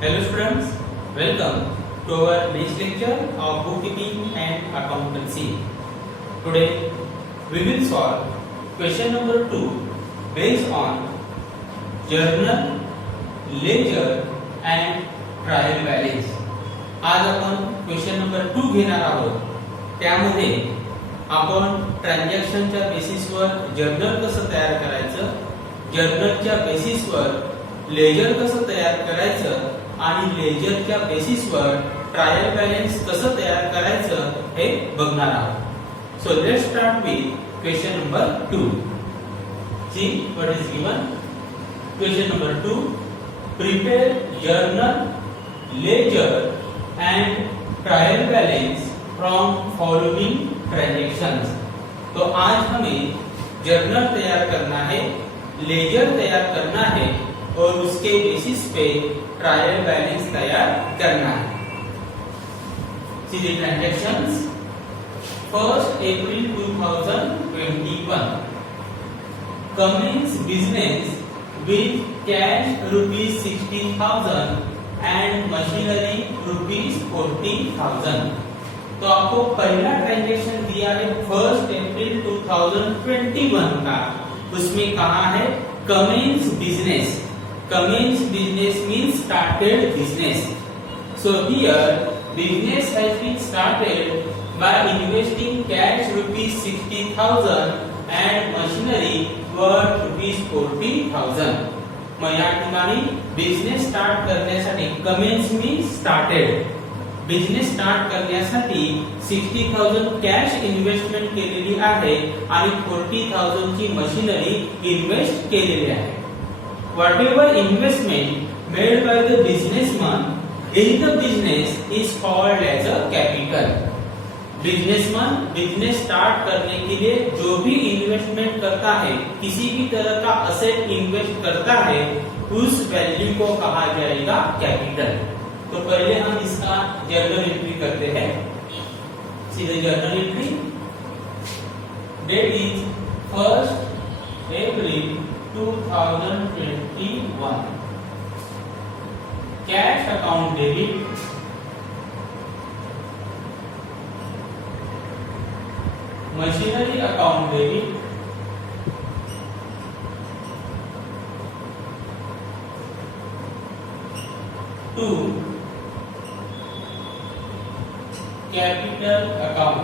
Hello students, welcome to our next lecture of bookkeeping and accountancy. Today we will solve question number 2 based on journal, ledger and trial balance. आज आपण question number 2 घेणार आहोत. त्यामध्ये आपण ट्रान्झॅक्शनच्या बेसिसवर journal कसं तयार करायचं, जर्नलच्या बेसिसवर लेजर कसं तयार करायचं आणि लेजरच्या बेसिसवर ट्रायल बॅलन्स कसं तयार करायचं हे बघणार आहोत. So let's start with question number 2. See what is given. Question number 2, prepare journal, ledger and trial balance from following transactions. तो आज हमें जर्नल तैयार करना है, लेजर तैयार करना है और उसके बेसिस पे ट्रायल बैलेंस तैयार करना है. See the transactions. 1st April 2021 commence business with cash ₹60,000 and machinery ₹40,000. तो आपको पहला ट्रांजैक्शन दिया है 1st April 2021 का. उसमें कहा है commence business. Commence business means started business. So here business has been started by investing cash ₹60,000 and machinery worth ₹40,000. मग या ठिकाणी बिझनेस स्टार्ट करण्यासाठी commence means started. Business start करण्यासाठी 60,000 कॅश इन्व्हेस्टमेंट केलेली आहे आणि 40,000 ची मशिनरी इन्वेस्ट केलेली आहे. Whatever investment made by the businessman in the business is called as a capital. Businessman business start करने के लिए जो भी इन्वेस्टमेंट करता है, किसी भी तरह का असेट इन्वेस्ट करता है, उस वैल्यू को कहा जाएगा कैपिटल. तो पहले हम इसका जर्नल एंट्री करते हैं. सीधे journal entry. Date is 1st April 2021. Cash account debit, machinery account debit, to capital account.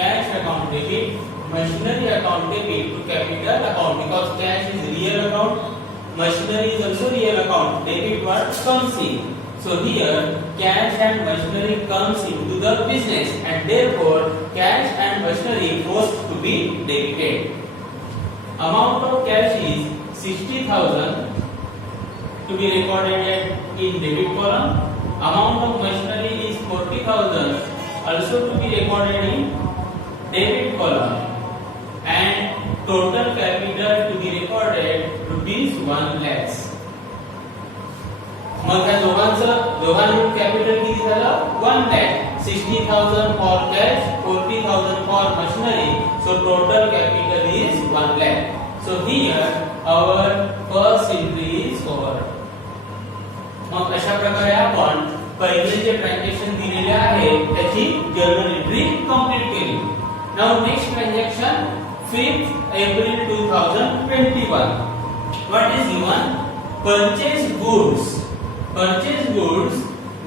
Cash account debit, machinery account debit to capital account because cash is real account, machinery is also real account. Debit what comes in. So here cash and machinery comes into the business and therefore cash and machinery was to be debited. Amount of cash is 60,000 to be recorded in debit column. Amount of machinery is 40,000 also to be recorded in debit column. And total capital to be recorded ₹1 lakhs. मग त्या दोघांचं capital किती झालं? 1 lakh. 60,000 for cash, 40,000 for machinery. So total capital is 1 lakh. So here our first entry is over. मग अशा प्रकारे आपण पहिले जे transaction दिलेले आहे त्याची जर्नल एंट्री कंप्लीट केली. Now next transaction 5th April 2021. What is given? Purchase goods. Purchase goods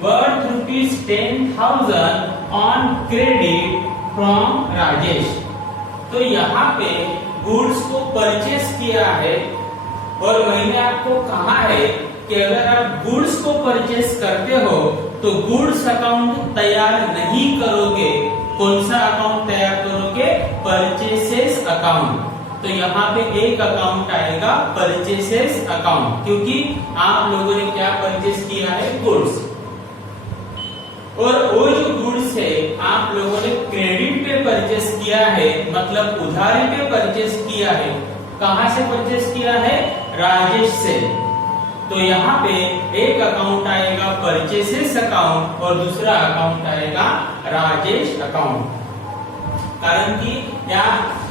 worth ₹10,000 on credit from Rajesh. तो यहाँ पे गुड्स को परचेस किया है और मैंने आपको कहा है कि अगर आप गुड्स को परचेस करते हो तो गुड्स अकाउंट तैयार नहीं करोगे. कौन सा अकाउंट तैयार करोगे? Purchases account. तो यहाँ पे एक अकाउंट आएगा परचेसेस अकाउंट, क्योंकि आप लोगों ने क्या परचेस किया है? गुड्स. और वो जो गुड्स है आप लोगों ने क्रेडिट पे परचेस किया है, मतलब उधारी पे परचेस किया है. कहां से परचेस किया है? राजेश से. तो यहाँ पे एक अकाउंट आएगा परचेसेस अकाउंट और दूसरा अकाउंट आएगा राजेश अकाउंट. कारण की या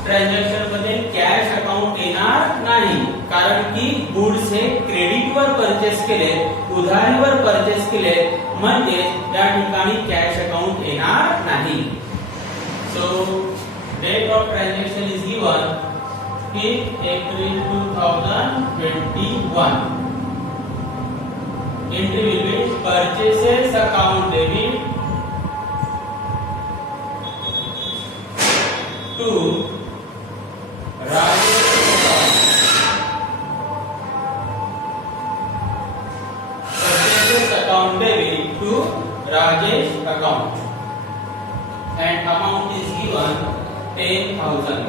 ट्रान्झॅक्शन मध्ये कॅश अकाउंट येणार नाही, कारण की गुड्स हे क्रेडिट वर परचेस केले, उधारीवर परचेस केले, म्हणजे त्या ठिकाणी कॅश अकाउंट येणार नाही. So date of transaction is given 5 April 2021. Entry will be purchases account debit to Rajesh account. Purchases account debit to Rajesh account, and amount is given 10,000.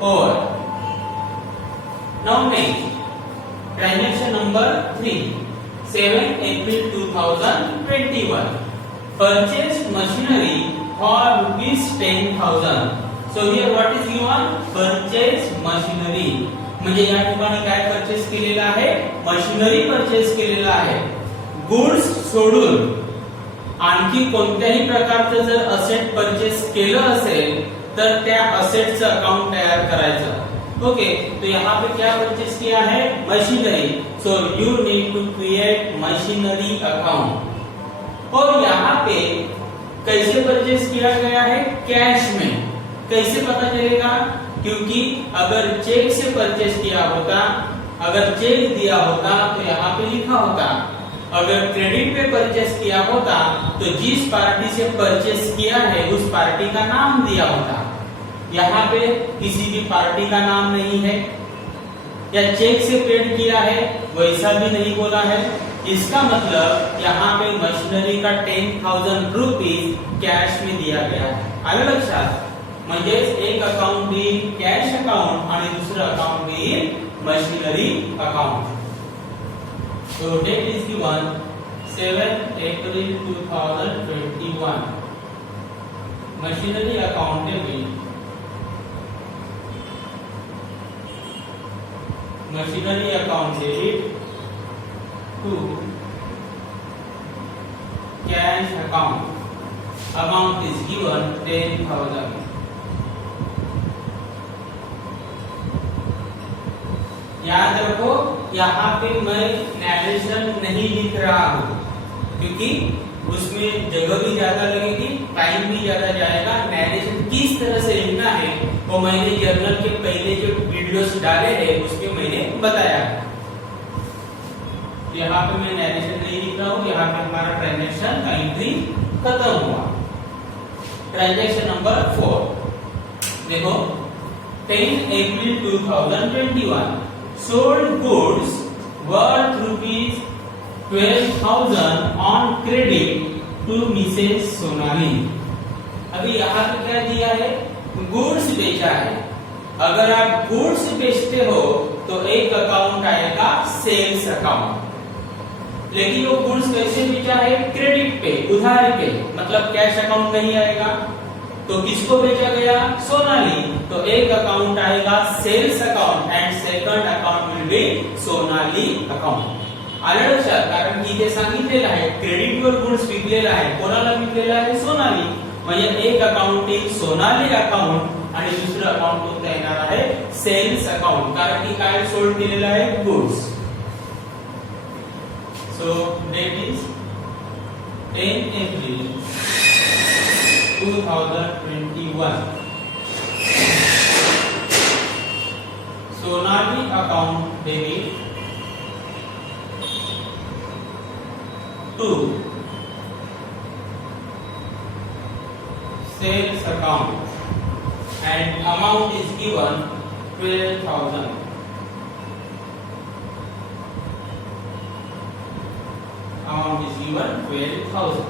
Or now next transaction number 3, 7 April 2021. Purchased machinery for rupees 10,000. So here what is given? Purchased machinery. म्हणजे या ठिकाणी काय purchase केलेला आहे? Machinery purchase केलेला आहे. Goods सोडून आणखी कोणत्याही प्रकारचं जर असेट परचेस केलं असेल तर त्या असेटचं अकाउंट तैयार करायचं. ओके, तो यहाँ पे क्या परचेस किया है? Machinery. So you need to create machinery account. और यहाँ पे कैसे परचेस किया गया है? कैश में. कैसे पता चलेगा? क्योंकि अगर चेक से परचेस किया होता, अगर चेक दिया होता तो यहाँ पे लिखा होता. अगर क्रेडिट पे परचेस किया होता तो जिस पार्टी से परचेस किया है उस पार्टी का नाम दिया होता. यहाँ पे किसी भी पार्टी का नाम नहीं है, या चेक से पेड किया है वैसा भी नहीं बोला है. इसका मतलब यहाँ पे मशीनरी का 10,000 रुपीज कैश में दिया गया है. आलं लक्षात? म्हणजे एक अकाउंट भी कॅश अकाउंट आणि दुसरं अकाउंट भी machinery account. So date is given 7 April 2021. Machinery account debit. Machinery account debit to cash account. Amount is given 10,000. याद रखो, यहाँ पे मैं नरेशन नहीं लिख रहा हूँ क्योंकि उसमें जगह भी ज्यादा लगेगी, टाइम भी ज्यादा जाएगा. नरेशन किस तरह से लिखना है वो मैंने जर्नल के पहले जो वीडियोस डाले हैं उसमें मैंने बताया है. यहाँ पे मैं नरेशन नहीं लिख रहा हूँ. यहाँ पे हमारा ट्रांजैक्शन का एंट्री खत्म हुआ. ट्रांजैक्शन नंबर 4 देखो, 10 April 2021. Sold goods worth rupees 12,000 on credit to Mrs. Sonali. अभी यहाँ पे क्या दिया है? गुड्स बेचा है. अगर आप गुड्स बेचते हो तो एक अकाउंट आएगा सेल्स अकाउंट. लेकिन वो गुड्स कैसे बेचा है? क्रेडिट पे, उधारी पे, मतलब कैश अकाउंट नहीं आएगा. तो किसको बेचा गया? सोनाली. तो एक अकाउंट आएगा sales account and second account will be Sonali account. आलं लक्षात? कारण की इथे सांगितलेलं आहे क्रेडिट वर गुड्स विकलेला आहे. कोणाला विकलेला आहे? सोनाली. म्हणजे एक अकाउंटिंग सोनाली अकाउंट आणि दुसरं अकाउंट कोणतं येणार आहे? Sales account. कारण की काय सोल्ड केलेलं आहे? Goods. So date is 10 April 2021. Sonali account debit to sales account and amount is given 12,000. Amount is given 12,000.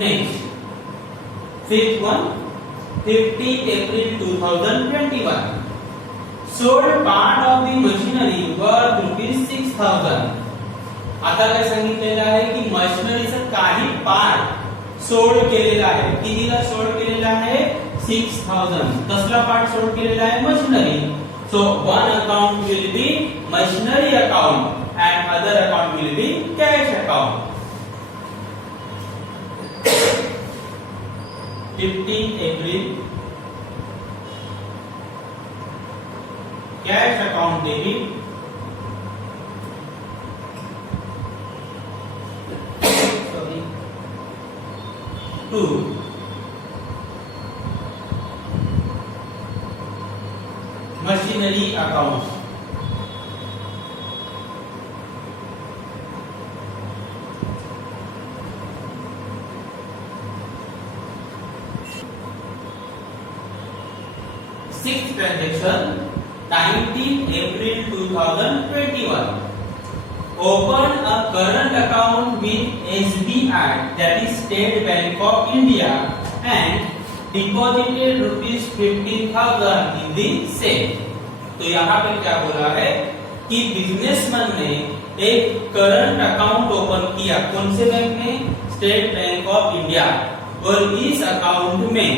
Next, fifth one, 15th April 2021. Sold part of the machinery worth rupees 6,000. आता काय सांगितलेलं आहे की मशिनरीचा काही part sold केलेला आहे. कितीला sold केलेला आहे? 6,000. कसला पार्ट सोल्ड केलेला आहे? Machinery. So one account will be machinery account and other account will be cash account. 15 April cash account debit. Sorry. 2 machinery account. Sixth transaction, 19 April 2021. Open a current account with SBI, that is State Bank of India, and deposited rupees 15,000 in the same. तो यहाँ पे क्या बोला है कि businessman ने एक current account open किया, कौन से बैंक में? स्टेट बैंक ऑफ इंडिया, और इस अकाउंट में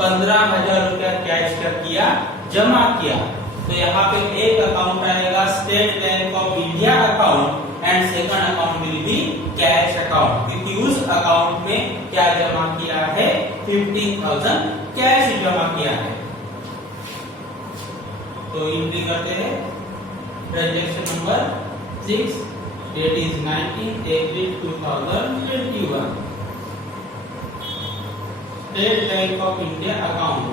15,000 रुपया कैश क्या किया? जमा किया। तो यहाँ पे एक अकाउंट आएगा state bank of India account and second account will be cash account, क्योंकि उस अकाउंट में क्या जमा किया है? 15,000 कैश जमा किया है। तो एंट्री करते हैं transaction number 6, date is 19 April 2021, State bank of India account.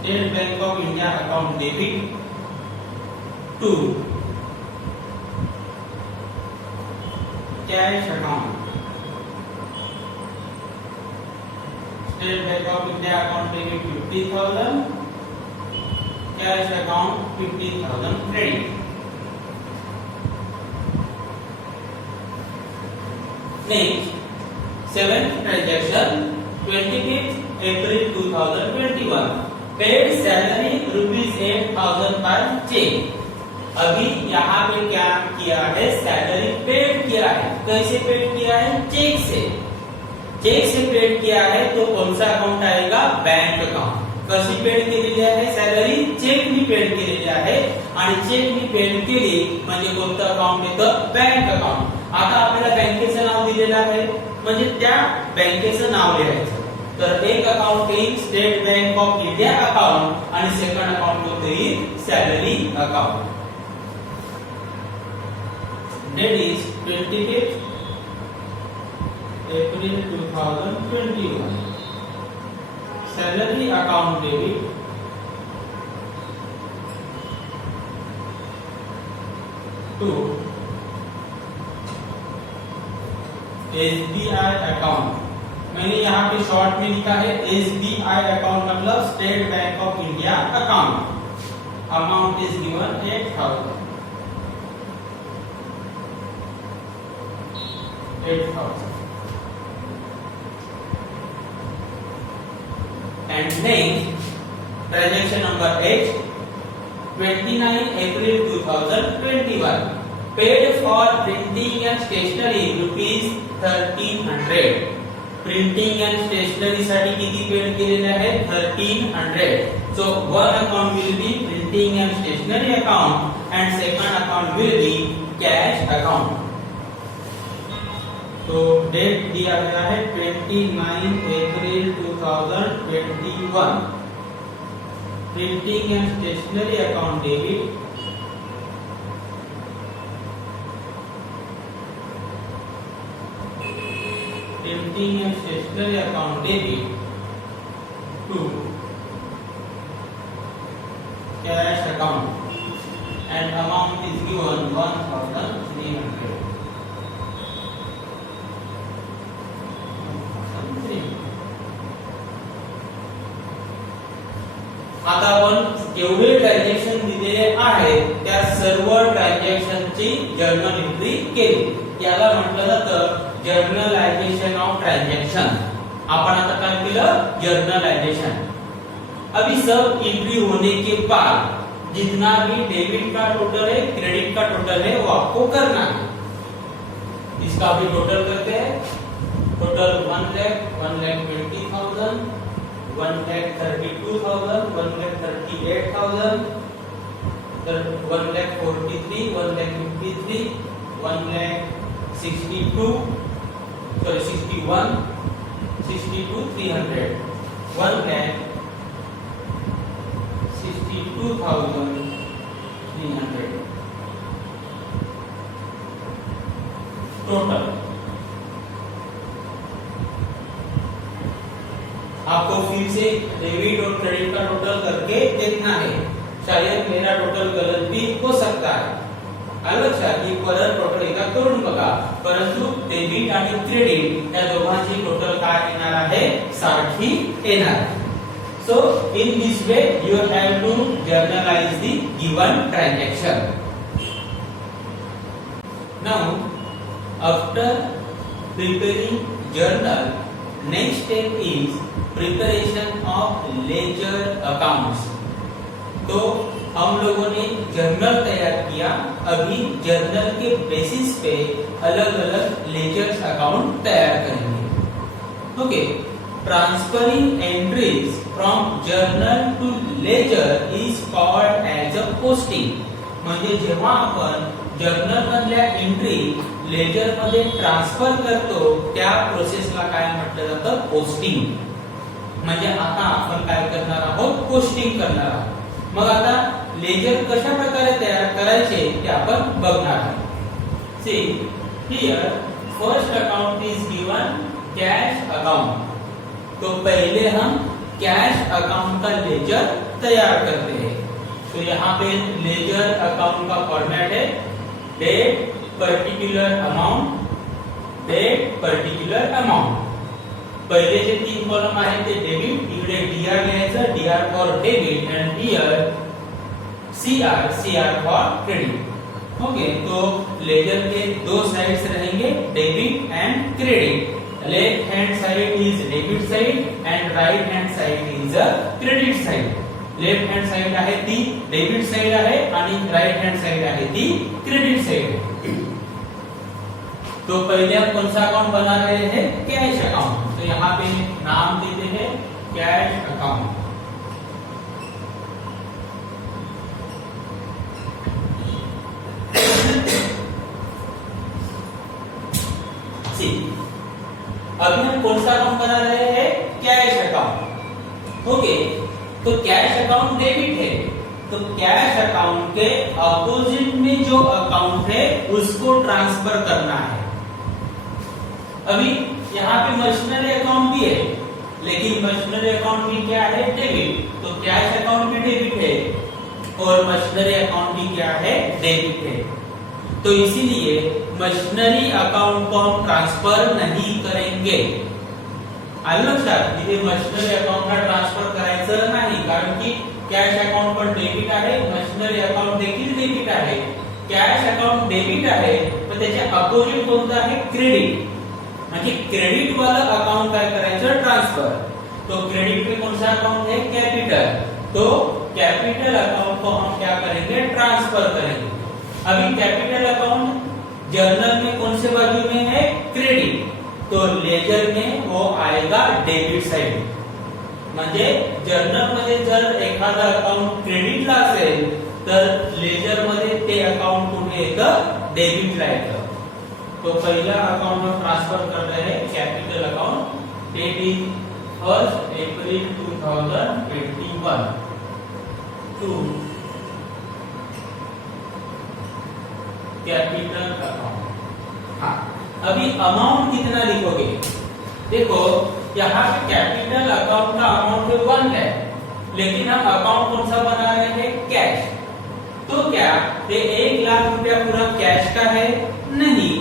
State bank of India account debit to cash account. State bank of India account debit 50,000, cash account 15,000 credit. Next, seventh transaction, 25th April 2021, paid salary ₹8,000 पर check. अभी यहाँ पे क्या किया है? Salary paid किया है। कैसे पेड किया है? चेक से। चेक से पेड किया है तो कौन सा अकाउंट आएगा? Bank account. कशी पेड केलेली आहे सॅलरी? चेकनी पेड केलेली आहे, आणि चेकनी पेड केली म्हणजे कोणतं अकाउंट येतं? Bank account. आता आपल्याला बँकेचं नाव दिलेलं आहे, म्हणजे त्या बँकेचं नाव लिहायचं। तर एक अकाउंट येईल State bank of India account आणि सेकंड अकाउंट कोणतं येईल? Salary account. Date is 25th April 2021, salary account debit to SBI account. मैंने यहाँ पे शॉर्ट में लिखा है SBI अकाउंट, मतलब State bank of India account. Amount is given 8,000। And next, transaction number 8, 29 April 2021, paid for printing and stationery ₹1,300. Printing and stationery साठी किती paid केलेले आहे? 1,300. So one account will be printing and stationery account and second account will be cash account. तो date दिया गया है 29 April 2021, printing and stationery account debit printing and stationery account debit to cash account and amount is given 1,300. आता आपण जेवढे transaction दिलेले आहेत त्या सर्व ट्रान्झॅक्शनची जर्नल एंट्री केली। याला म्हटलं जातं जर्नलाइजेशन ऑफ ट्रांजैक्शन। अपन आता क्या केलं? जर्नलाइजेशन। अभी सब एंट्री होने के बाद जितना भी डेबिट का टोटल है, क्रेडिट का टोटल है, वो आपको करना है। इसका भी टोटल करते हैं। Total 1,20,000, 1,32,000, 1,38,000, 1,43,000, 1,53,000, 1,62,000, 61,62,300, 1,62,300 total. आपको फिर से डेबिट और क्रेडिट का टोटल करके देखना है, शायद मेरा टोटल गलत भी हो सकता है। लक्षात की परत टोटल एका करून बघा, परंतु डेबिट आणि क्रेडिट या दोघांची टोटल काय येणार आहे, सारखी येणार। So in this way you have to journalize the given transaction. Now after preparing journal, next step is preparation of ledger accounts। तो हम लोगों ने जर्नल तैयार किया, अभी जर्नल के बेसिस पे अलग अलग लेजर्स अकाउंट तैयार करेंगे। Okay, transferring entries from journal to ledger is called as a posting. म्हणजे जेव्हा आपण जर्नल मधल्या एंट्री लेजर मध्ये ट्रान्सफर करतो त्या प्रोसेसला काय म्हटलं जातं, पोस्टिंग। म्हणजे आता आपण काय करणार आहोत, पोस्टिंग करणार आहोत। मग आता लेजर कशा प्रकारे तयार करायचे ते आपण बघणार आहोत। See here first account is given cash account. तो पहले हम कैश अकाउंट का लेजर तैयार करते हैं। तो यहाँ पे लेजर अकाउंट का फॉर्मेट है date particular amount, date particular amount. पहिले जे तीन कॉलम आहेत ते डेबिट, इकडे डीआर लिहायचं, DR for debit and here CR, CR for credit. Okay, तो लेजर के दो साइड्स रहेंगे, debit and credit. Left hand side is debit side and right hand side is a credit side. Left hand side आहे ती debit side आहे आणि right hand side आहे ती क्रेडिट साइड। तो पहले हम कौन सा अकाउंट बना रहे हैं, कैश अकाउंट। तो यहाँ पे नाम देते हैं कैश अकाउंट। अभी हम कौन सा अकाउंट बना रहे हैं, कैश अकाउंट। ओके, तो कैश अकाउंट डेबिट है, तो कैश अकाउंट के अपोजिट में जो अकाउंट है उसको ट्रांसफर करना है। अभी यहाँ पे मशीनरी अकाउंट भी है, लेकिन मशीनरी अकाउंट भी क्या है, डेबिट। तो कैश अकाउंट भी डेबिट है और मशीनरी अकाउंट भी क्या है, डेबिट है। तो इसीलिए मशीनरी अकाउंट को हम ट्रांसफर नहीं करेंगे। लक्षात, इथे मशीनरी अकाउंटला ट्रान्सफर करायचं नाही, कारण की कॅश अकाउंट पण डेबिट आहे, मशीनरी अकाउंट देखील डेबिट आहे। कॅश अकाउंट डेबिट आहे, पण त्याच्या अपोजिट कोणतं आहे, क्रेडिट। म्हणजे क्रेडिट वाला अकाउंट काय करायचं, ट्रांसफर। तो क्रेडिट पे कौन सा अकाउंट है, कैपिटल। तो कैपिटल अकाउंट को हम क्या करेंगे, ट्रांसफर करेंगे। अभी कैपिटल अकाउंट जर्नल में कौन से बाजू में है, क्रेडिट। तो लेजर में वो आएगा डेबिट साइड। म्हणजे जर्नल मध्ये जर एखादा अकाउंट क्रेडिटला असेल तर लेजर मध्ये ते अकाउंट कुठे येतं, डेबिटला येतं। तो पहिला अकाउंट हम ट्रांसफर कर रहे हैं capital account, date is 1 April 2021 to capital account. हाँ, अभी अमाउंट कितना लिखोगे, देखो यहाँ पे कैपिटल अकाउंट का अमाउंट 1 है, लेकिन हम अकाउंट कौन सा बना रहे हैं, कैश। तो क्या ये 1 लाख रुपया पूरा कैश का है, नहीं,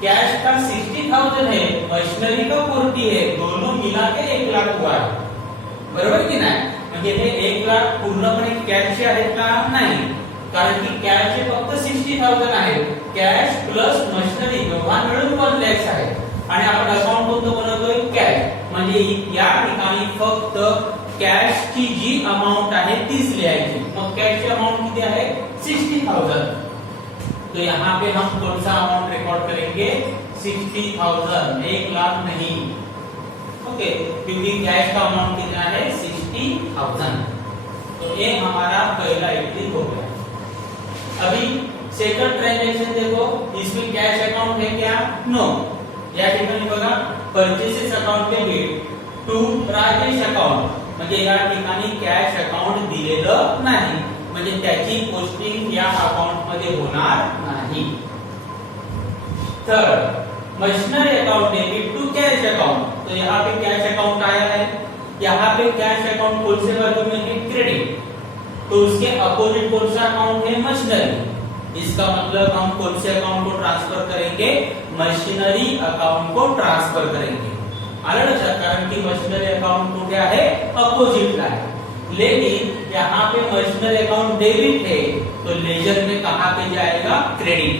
कैश का 60,000 है, मशीनरी का 40 है, दोनों मिला के 1 लाख हुआ है, बरोबर की नाही। म्हणजे हे 1 लाख पूर्णपणे कॅश आहेत का, नाही, कारण की कॅश हे फक्त 60,000 आहे, कॅश प्लस मशीनरी दोघां मिळून 1 लाख आहे। आणि आपण अकाउंट कोणतं बनवतोय, कॅश। म्हणजे या ठिकाणी फक्त कॅश की जी अमाउंट आहे तीच लिहायची। मग कॅश की अमाउंट किती आहे, 60,000। तो यहाँ पे हम कौन सा अमाउंट रिकॉर्ड करेंगे, 60,000, 1 लाख नहीं। ओके, क्योंकि कैश का अमाउंट कितना है 60,000। तो ये हमारा पहला एंट्री हो गया। अभी सेकंड ट्रांजैक्शन देखो, इसमें कैश अकाउंट है क्या? नो। या ठिकाणी बघा purchases account debit to Rajesh account, म्हणजे या ठिकाणी कॅश अकाउंट दिलेलं नाही, म्हणजे त्याची पोस्टिंग या अकाउंट मध्ये होणार नाही। Third, machinery account debit to cash account, तो यहाँ पे कैश अकाउंट आया है, यहाँ पे कैश अकाउंट कौन से बाजू में है? क्रेडिट। तो उसके अपोजिट कौन सा अकाउंट है? मशीनरी। इसका मतलब हम कौन से अकाउंट को ट्रांसफर करेंगे? मशीनरी अकाउंट को ट्रांसफर करेंगे। आलं लक्षात, कारण की मशीनरी अकाउंट कुठे आहे? अपोजिट ला है। लेकिन यहाँ पे मशीनरी अकाउंट डेबिट है, तो लेजर में कहां पे जाएगा? क्रेडिट।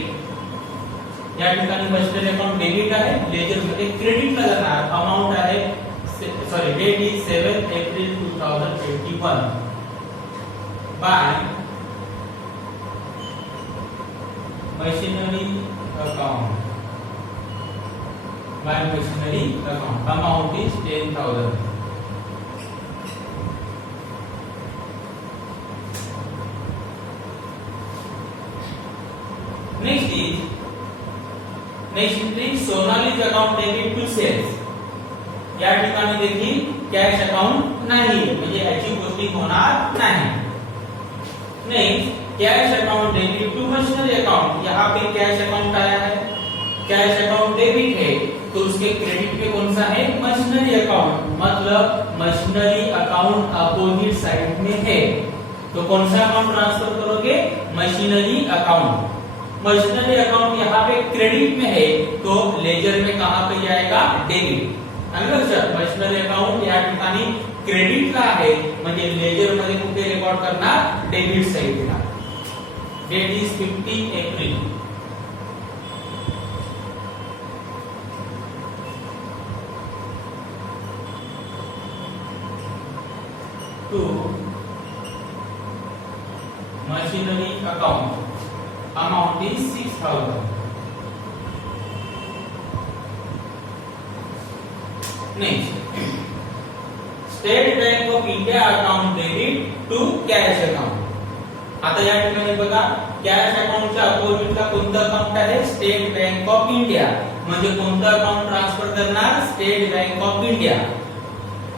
या ठिकाणी मशीनरी अकाउंट डेबिट आहे, लेजर मध्ये क्रेडिट ला जाणार। अमाउंट आहे sorry date is 7 April 2021 by machinery account, by machinery account, amount is 10,000। Next entry Sonali's account debit to sales. या ठिकाणी देखील कॅश अकाउंट नाही, म्हणजे याची पोस्टिंग होणार नाही। Next cash account debit to machinery account, यहाँ पे कैश अकाउंट आया है, कैश अकाउंट डेबिट है, तो उसके क्रेडिट पे कौन सा है? मशीनरी अकाउंट, मतलब मशीनरी अकाउंट अपोजिट साइड में है, तो कौन सा अकाउंट ट्रांसफर करोगे? Machinery account. मशीनरी अकाउंट यहाँ पे क्रेडिट में है, तो लेजर में कहां पे जाएगा? डेबिट। मशीनरी अकाउंट या ठिकाणी क्रेडिट ला आहे, म्हणजे लेजर मध्ये कुठे रेकॉर्ड करणार? डेबिट साइडला। Date is 15 April. To machinery account, amount is 6,000। Next State bank of India account debit to cash account. आता या ठिकाणी बघा कॅश अकाउंटच्या अपोजिटला कोणतं अकाउंट आहे? स्टेट बँक ऑफ इंडिया, म्हणजे कोणतं अकाउंट ट्रान्सफर करणार? State bank of India.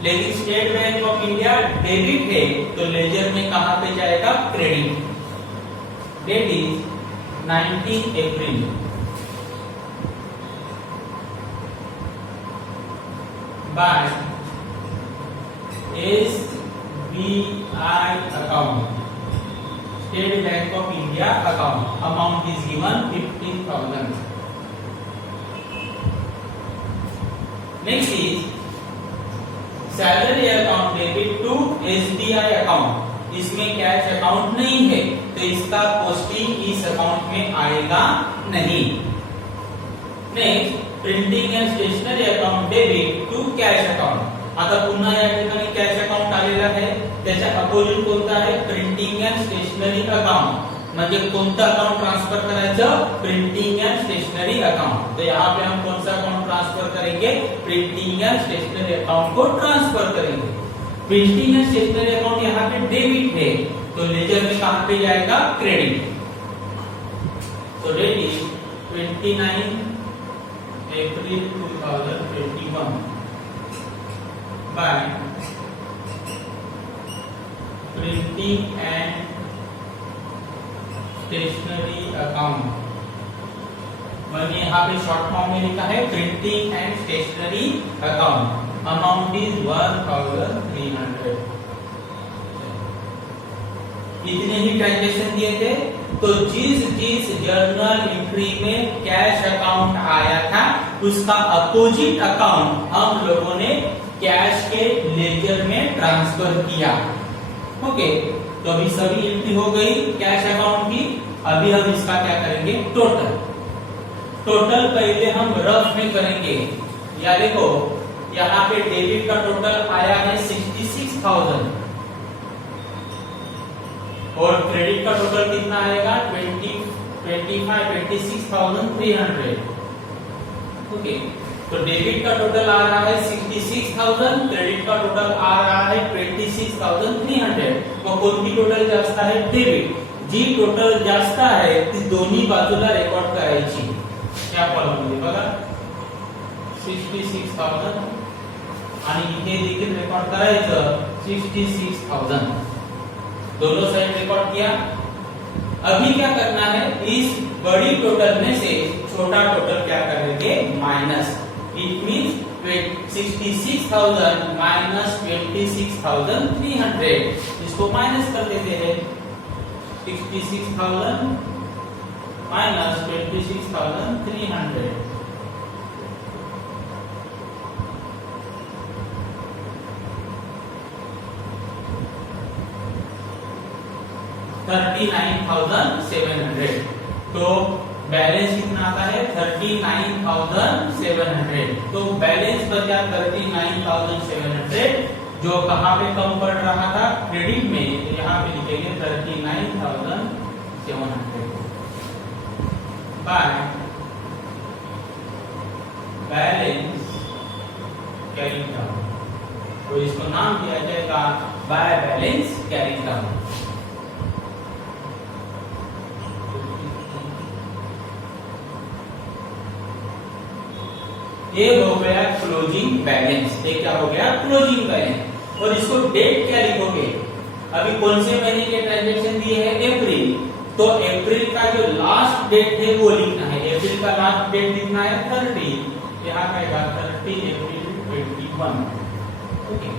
लेकिन state bank of India debit है, तो लेजर में कहां पे जाएगा? Credit. Date is 19 April by SBI account, state bank of India account, amount is given 15,000। Next is salary account debit to SBI account, इसमें cash account नहीं है, तो इसका पोस्टिंग इस अकाउंट में आएगा नहीं। Next printing and stationery account debit to cash account. आता पुन्हा या ठिकाणी कॅश अकाउंट आलेला आहे, त्याच्या अपोजिट कोणता आहे? प्रिंटिंग एंड स्टेशनरी अकाउंट, म्हणजे कोणतं अकाउंट ट्रांसफर करायचं? Printing and stationery account. तो यहाँ पे हम कौन सा अकाउंट ट्रांसफर करेंगे? प्रिंटिंग एंड स्टेशनरी अकाउंट को ट्रांसफर करेंगे। प्रिंटिंग एंड स्टेशनरी अकाउंट यहाँ पे डेबिट है, तो लेजर में कहां पे जाएगा? क्रेडिट। तो date is 29 April 2021 by printing and stationery account, मैंने यहाँ पे शॉर्ट फॉर्म में लिखा है printing and stationery account, amount is 1,300। इतने ही ट्रांजेक्शन दिए थे, तो जिस जर्नल एंट्री में कैश अकाउंट आया था उसका अपोजिट अकाउंट हम लोगों ने कैश के लेजर में ट्रांसफर किया। ओके, तो अभी सभी एंट्री हो गई कैश अकाउंट की। अभी हम इसका क्या करेंगे? टोटल पहले हम रफ में करेंगे। या देखो यहाँ पे डेबिट का टोटल आया है 66,000 और क्रेडिट का टोटल कितना आएगा? 26,300। ओके, तो डेबिट का टोटल आ रहा है 66,000, क्रेडिट का टोटल आ रहा है 26,300. मग कोणती टोटल जास्त आहे? डेबिट. जी टोटल जास्त आहे ती दोन्ही बाजूला रेकॉर्ड करायची. या कॉलम मध्ये बघा 66,000 आणि इथे देखील रेकॉर्ड करायचं 66,000. दोनों साइड रिकॉर्ड किया. अभी क्या करना है? इस बड़ी टोटल में से छोटा टोटल क्या करेंगे? माइनस. It means 66,000 minus 26,300. इसको माइनस कर देते हैं. 66,000 माइनस 26,300. $39,700. तो बैलेंस कितना आता है? 39,700. तो बैलेंस बचा 39,700, जो कहां पे कम पड़ रहा था? क्रेडिट में. तो यहाँ पे लिखेंगे 39,700 बाय बैलेंस कैरिंग डाउन. तो इसको नाम दिया जाएगा बाय बैलेंस कैरिंग डाउन. ये हो गया क्लोजिंग बैलेंस. ये क्या हो गया? Closing balance. और इसको डेट क्या लिखोगे? अभी कौन से महीने के ट्रांजैक्शन दिए हैं? अप्रैल. तो अप्रैल का जो लास्ट डेट है वो लिखना है. अप्रैल का लास्ट डेट लिखना है 30. यहाँ आएगा 30 अप्रैल 21. ओके.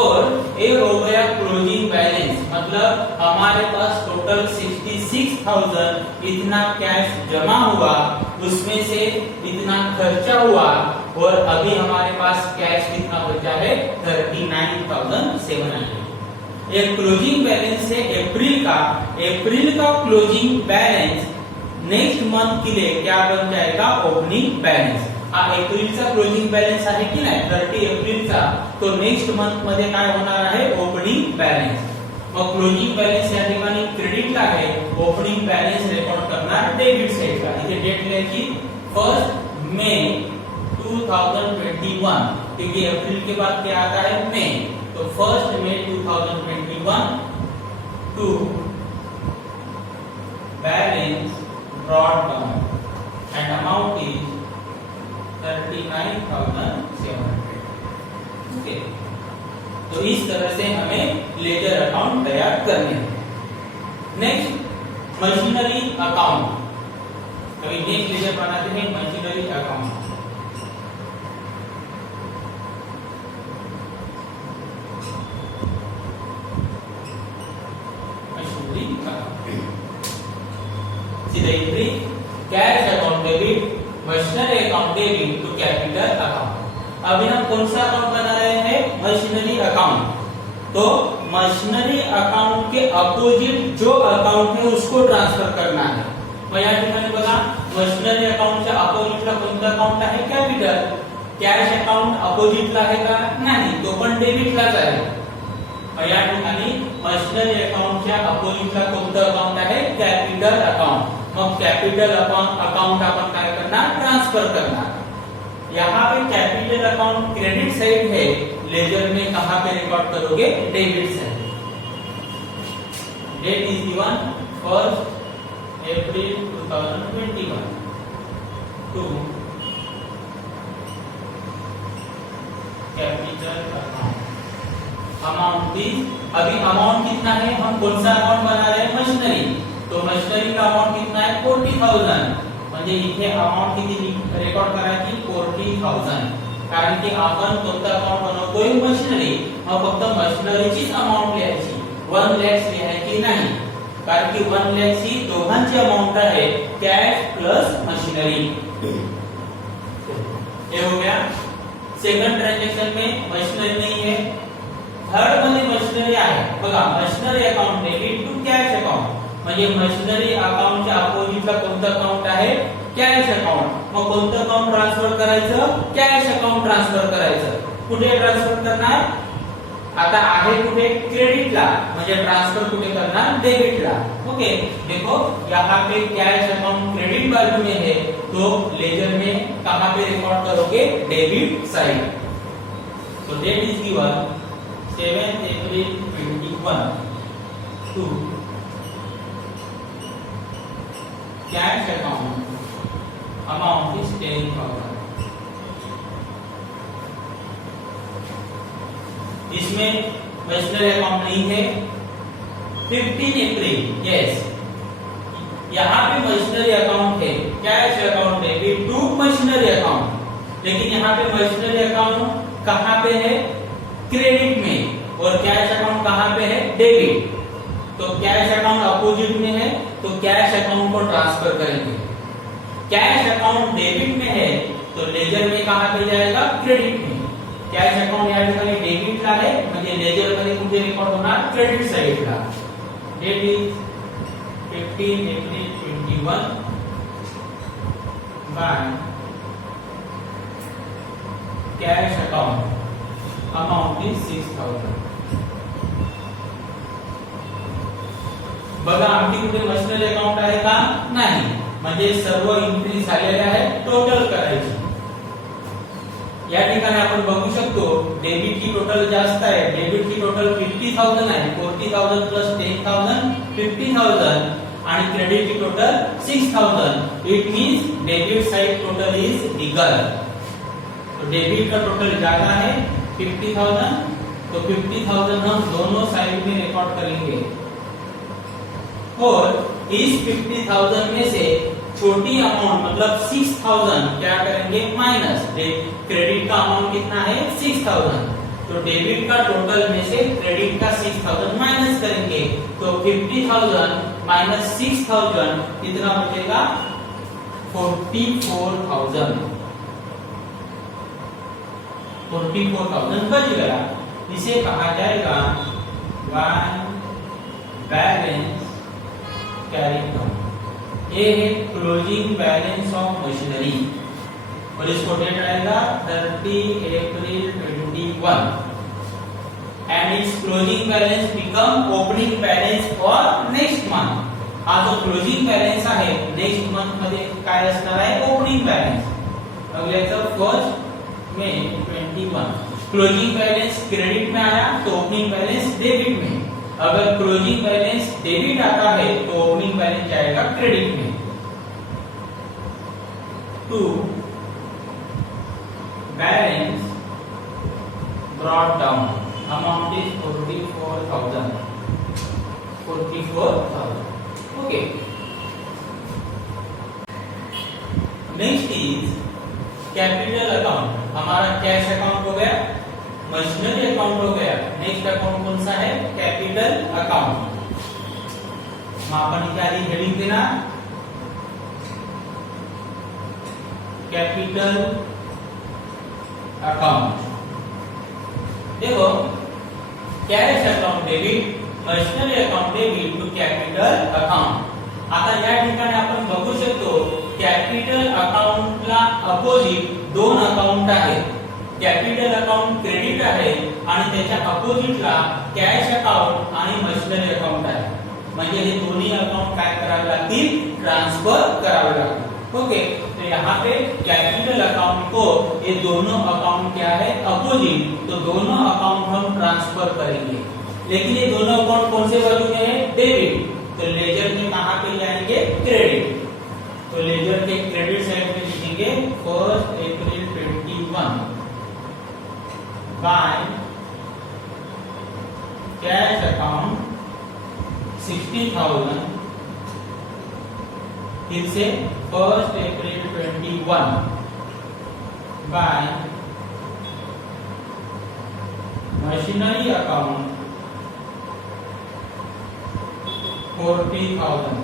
और ये हो गया क्लोजिंग बैलेंस. मतलब हमारे पास टोटल 66,000 इतना कैश जमा हुआ, उसमें से इतना खर्चा हुआ, और अभी हमारे पास कैश कितना बचा है? 39,700. एक क्लोजिंग बैलेंस है अप्रैल का क्लोजिंग बैलेंस नेक्स्ट मंथ के लिए क्या बन जाएगा? Opening balance. हा एप्रिलचा क्लोजिंग बैलेंस आहे की नाही? 30 एप्रिलचा. तो नेक्स्ट मंथ मध्ये काय होणार आहे? Opening balance. मग क्लोजिंग बैलेंस या ठिकाणी क्रेडिटला आहे, ओपनिंग बैलेंस रेकॉर्ड करणार डेबिट साइडला. इथे डेट लिहायची 1 मई 2021, क्योंकि अप्रैल के बाद क्या आता है? मई. तो 1 May 2021 to balance brought down and amount is 39,700. Okay. तो इस तरह से हमें लेजर अकाउंट तैयार करने हैं. Next machinery account. अभी नेक्स्ट लेजर बनाते हैं मशीनरी अकाउंट. मशीनरी अकाउंट सीधे entry cash account debit, machinery account debit to capital account. अभी हम कौन सा अकाउंट बना रहे हैं? Machinery account. तो मशीनरी अकाउंट के अपोजिट जो अकाउंट है उसको ट्रांसफर करना है. मग या ठिकाणी बघा मशीनरी अकाउंटच्या अपोजिटला कोणतं अकाउंट आहे? कॅपिटल. कॅश अकाउंट अपोजिटला आहे का? नाही, तो पण डेबिटलाच आहे. मग या ठिकाणी मशीनरी अकाउंटच्या अपोजिटला कोणतं अकाउंट आहे? Capital account. मग कॅपिटल अकाउंट आपण काय करणार? ट्रांसफर करणार. यहाँ पे कैपिटल अकाउंट क्रेडिट साइड है, लेजर में कहां पे रिकॉर्ड करोगे? Debit side. Date is given 1 April 2021 to capital account. Amount is, अभी अमाउंट कितना है? हम कौन सा अकाउंट बना रहे हैं? मशीनरी. तो मशीनरी का अमाउंट कितना है? 40,000. म्हणजे इथे अमाउंट किती रेकॉर्ड करायची? 40,000. कारण की आपण कोणतं अकाउंट बनवतोय? मशीनरी. मग फक्त मशीनरीचीच अमाउंट लिहायची, 1 लाख लिहायची नाही, कारण की 1 लाख ही दोघांची अमाउंट आहे, कॅश प्लस मशीनरी. ये हो गया. सेकंड ट्रांजैक्शन में मशीनरी नहीं है, थर्ड मध्ये मशीनरी आहे. बघा machinery account debit to cash account. म्हणजे मशीनरी अकाउंटच्या अपोजिटला कोणतं अकाउंट आहे? Cash account. मग कोणतं अकाउंट ट्रान्सफर करायचं? कॅश अकाउंट ट्रान्सफर करायचं. कुठे ट्रान्सफर करणार? आता आहे कुठे? क्रेडिटला. म्हणजे ट्रान्सफर कुठे करणार? डेबिटला. ओके. देखो यहाँ पे कैश अकाउंट क्रेडिट बाजू में है तो लेजर में कहां पे रिकॉर्ड करोगे? Debit side. तो date is given 7 April 21 to cash account, amount is 10,000। इसमें मशीनरी अकाउंट नहीं है। 15 अप्रैल, यस, यहाँ पे मशीनरी अकाउंट है, cash account debit to machinery account, लेकिन यहाँ पे मशीनरी अकाउंट कहाँ पे है? क्रेडिट में, और कैश अकाउंट कहाँ पे है? डेबिट। तो कैश अकाउंट अपोजिट में है तो कैश अकाउंट को ट्रांसफर करेंगे। कैश अकाउंट डेबिट में है तो लेजर में कहाँ पे जाएगा? क्रेडिट में। कैश अकाउंट या ठिकाणी डेबिट ला आहे म्हणजे लेजर मध्ये कुठे रेकॉर्ड होणार? क्रेडिट साइडला। Date is 15 April 21 by cash account, amount is 6,000। बघा आमची कुठे मशीनरी अकाउंट आहे का? नाही, म्हणजे सर्व एंट्री झालेल्या आहेत, टोटल करायची। या ठिकाणी आपण बघू शकतो डेबिट की टोटल जास्त आहे, डेबिट की टोटल 50,000 आहे, 40,000 प्लस 10,000 50,000, आणि क्रेडिट की total 6,000। It means debit side total is bigger. तो डेबिट का टोटल ज्यादा है 50,000, तो 50,000 हम दोनों साइड में रिकॉर्ड करेंगे, और इस 50,000 में से छोटी अमाउंट मतलब 6,000 क्या करेंगे? माइनस। क्रेडिट का अमाउंट कितना है? 6,000। तो डेबिट का टोटल में से क्रेडिट का 6,000 माइनस करेंगे, तो 50,000 माइनस 6,000 कितना बचेगा? 44,000। 44,000 बच गया। इसे कहा जाएगा बैलेंस कैरी डाउन। ये है क्लोजिंग बैलेंस ऑफ मशीनरी, और इसको डेट आएगा 30 April 21 and its closing balance become opening balance for next month. हा जो क्लोजिंग बैलेंस आहे नेक्स्ट मंथ मध्ये काय असणार आहे? Opening balance. अगल्याचं 1 May 21 क्लोजिंग बैलेंस क्रेडिट में आया तो ओपनिंग बैलेंस डेबिट में। अगर क्लोजिंग बैलेंस डेबिट आता है तो ओपनिंग बैलेंस जाएगा क्रेडिट में। To balance brought down, amount is 44,000। 44,000, okay. Next is capital account. हमारा कैश अकाउंट हो गया, मशीनरी अकाउंट हो गया, नेक्स्ट अकाउंट कौन सा है? Capital account. मापन इत्यादि हेडिंग देना, कैपिटल अकाउंट। देखो cash account debit, machinery account debit to capital account. आता या ठिकाणी आपण बघू शकतो कॅपिटल अकाउंटला अपोजिट दोन अकाउंट आहेत। कॅपिटल अकाउंट क्रेडिट आहे आणि त्याच्या अपोजिटला कॅश अकाउंट आणि मशीनरी अकाउंट आहे, म्हणजे हे दोन्ही अकाउंट काय करावे लागतील? ट्रांसफर करावे लागतील। ओके, तो यहाँ पे कैपिटल अकाउंट को ये दोनों अकाउंट क्या है? अपोजिट, तो दोनों अकाउंट हम ट्रांसफर करेंगे, लेकिन ये दोनों अकाउंट कौन से बाजू में है? डेबिट। तो लेजर में कहां पे जाएंगे? क्रेडिट। तो लेजर के क्रेडिट साइड में लिखेंगे 1 April 21 बाय कैश अकाउंट 60,000, फिर से 1 April 21 bye machinery account 40,000,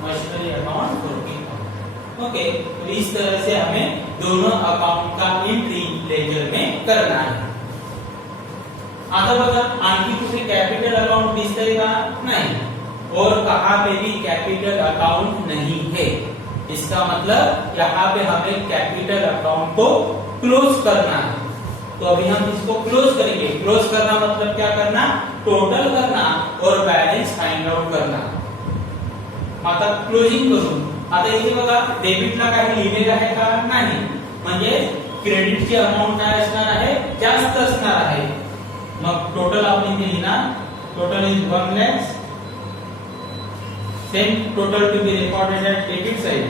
machinery account 40,000। Okay, तो इस तरह से हमें दोनों अकाउंट का एंट्री लेजर में करना है। आता बघा आणखी कुठे कैपिटल अकाउंट दिसतंय का? नहीं, और कहां पे भी कैपिटल अकाउंट नहीं है। इसका मतलब यहाँ पे हमें कैपिटल अकाउंट को क्लोज करना है। तो अभी हम इसको क्लोज करेंगे। क्लोज करना मतलब क्या करना? टोटल करना और बैलेंस फाइंड आउट करना। आता क्लोजिंग करून आता इथे बघा डेबिटला काही लिहिलेलं आहे का? नाही. म्हणजे क्रेडिटची अमाउंट काय असणार आहे? जास्त असणार आहे. मग टोटल आपण इथे लिहिणार total is 1 lakhs. Same total to be recorded at debit side.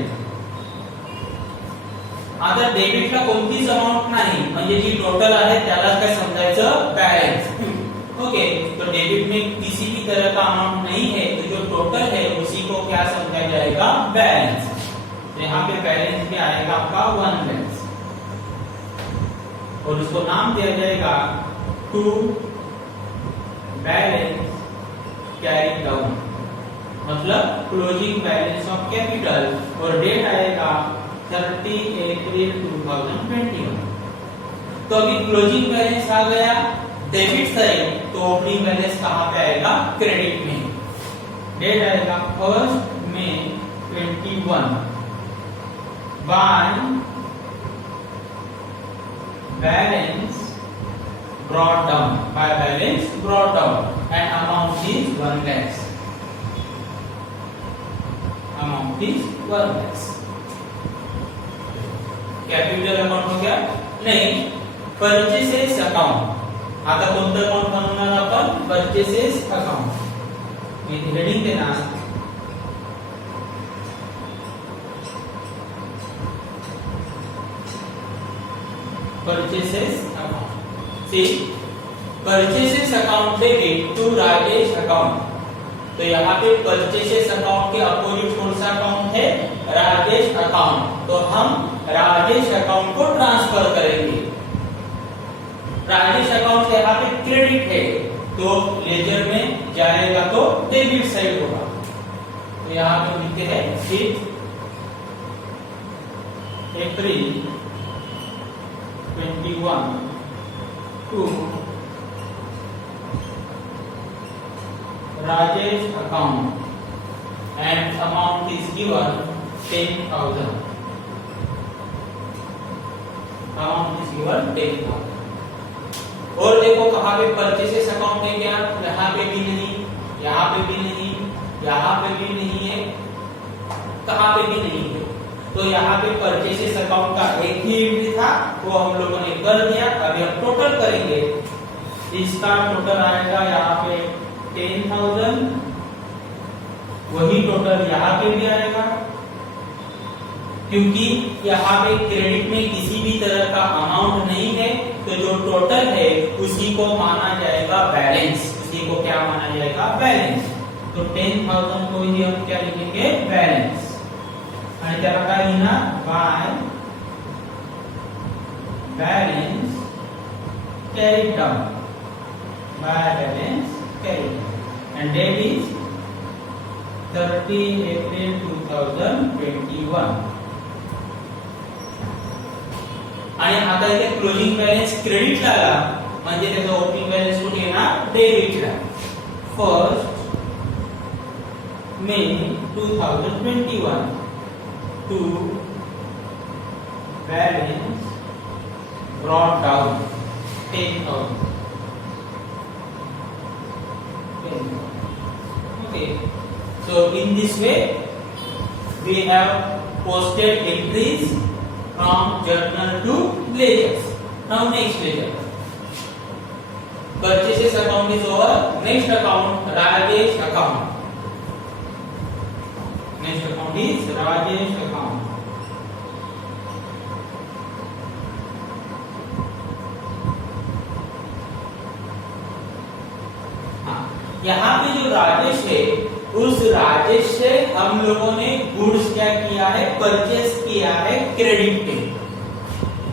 आता डेबिटला कोणतीच अमाउंट नाही म्हणजे जी टोटल आहे त्याला काय समजायचं? बैलेंस. ओके, तो डेबिट में किसी भी तरह का अमाउंट नहीं है तो जो टोटल है उसी को क्या समझा जाएगा? बैलेंस. तो यहाँ पे बैलेंस भी आएगा आपका 1 lakhs और उसको नाम दिया जाएगा टू बैलेंस कैरी डाउन, मतलब क्लोजिंग बैलेंस ऑफ कैपिटल. और डेट आएगा 30 अप्रैल 2021. तो अभी क्लोजिंग बैलेंस आ गया डेबिट साइड, तो ओपनिंग बैलेंस कहां पे आएगा? क्रेडिट में. डेट आएगा 1 May 21. By balance brought down, by balance brought down and amount is 1 lakhs. Amount is 1 lakhs. Capital account हो गया. नहीं, परचेसेस अकाउंट. आता कोणतं अकाउंट बनवणार आपण? Purchases account. मी हेडिंग देणार purchases account. See purchases account debit to Rajesh account. तो यहाँ पे परचेसेस अकाउंट के अपोजिट कौन सा अकाउंट है? राजेश अकाउंट. तो हम राजेश अकाउंट को ट्रांसफर करेंगे. राजेश अकाउंट से यहाँ पे क्रेडिट है तो लेजर में जाएगा तो डेबिट साइड होगा. तो यहाँ पे लिखते हैं 6 अप्रैल 21 to Rajesh account and amount is given 10,000. Amount is given 10,000. और देखो कहाँ पे परचेसेस अकाउंट है क्या? यहाँ पे भी नहीं, यहाँ पे भी नहीं, यहाँ पे भी नहीं है, कहाँ पे भी नहीं है. तो यहाँ पे परचेसेस अकाउंट का एक ही एंट्री था वो हम लोगों ने कर दिया. अभी हम टोटल करेंगे. इसका टोटल आएगा यहाँ पे 10,000. वही टोटल यहाँ पे भी आएगा क्योंकि यहाँ पे क्रेडिट में किसी भी तरह का अमाउंट नहीं है तो जो टोटल है उसी को माना जाएगा बैलेंस. उसी को क्या माना जाएगा? बैलेंस. तो 10,000 को ही हम क्या लिखेंगे? बैलेंस. आणि त्याला काय लिहिणार? By balance carry down. By balance carry and date is 30 April 2021. आणि आता इथे क्लोजिंग बॅलन्स क्रेडिट आला म्हणजे त्याचा ओपनिंग बॅलन्स कुठे येणार? डेबिटला. 1 May 2021 to balance brought down 10,000. Okay, so in this way we have posted entries from journal to ledgers. Now next ledger. Purchases account is over. Next account, Rajesh account. Next account is Rajesh account. यहाँ पे जो राजेश है उस राजेश से हम लोगों ने goods क्या किया है? परचेस किया है क्रेडिट पे.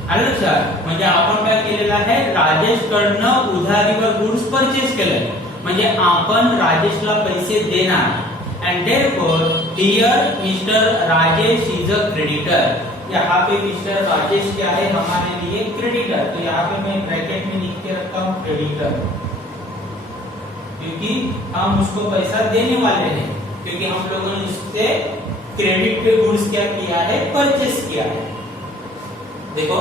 आलं लक्षात? म्हणजे आपण काय केलेलं आहे? राजेशकडनं उधारीवर गुड्स परचेस केले म्हणजे आपण राजेशला पैसे देणार. And therefore here mister Rajesh is a creditor. यहाँ पे मिस्टर राजेश क्या है? हमारे लिए क्रेडिटर. तो यहाँ पे मैं ब्रैकेट में लिख के रखता हूँ क्रेडिटर क्योंकि हम उसको पैसा देने वाले हैं क्योंकि हम लोगों ने उससे क्रेडिट पे गुड्स क्या किया है? परचेस किया है. देखो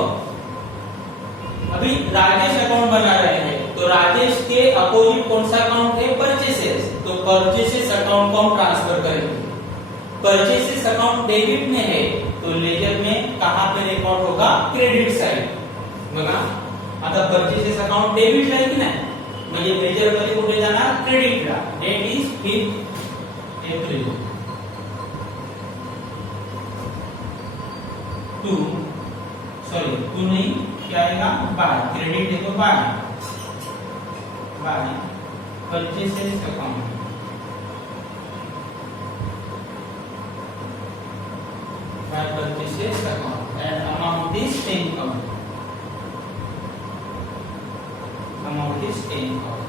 अभी राजेश अकाउंट बना रहे हैं तो राजेश के अपोजिट कौन सा अकाउंट है? परचेसेस. तो परचेसेस अकाउंट को हम ट्रांसफर करेंगे. परचेसेस अकाउंट डेबिट में है तो लेजर में कहां पे रिकॉर्ड होगा? क्रेडिट साइड बघा. आता परचेसेस अकाउंट डेबिट आहे की नाही, म्हणजे लेजर मध्ये कुठे जाणार? क्रेडिटला. Date is 5th April to नहीं क्या आएगा? बाय. क्रेडिट है तो by purchases account. By purchases account and amount is 10,000. Amount is 10,000.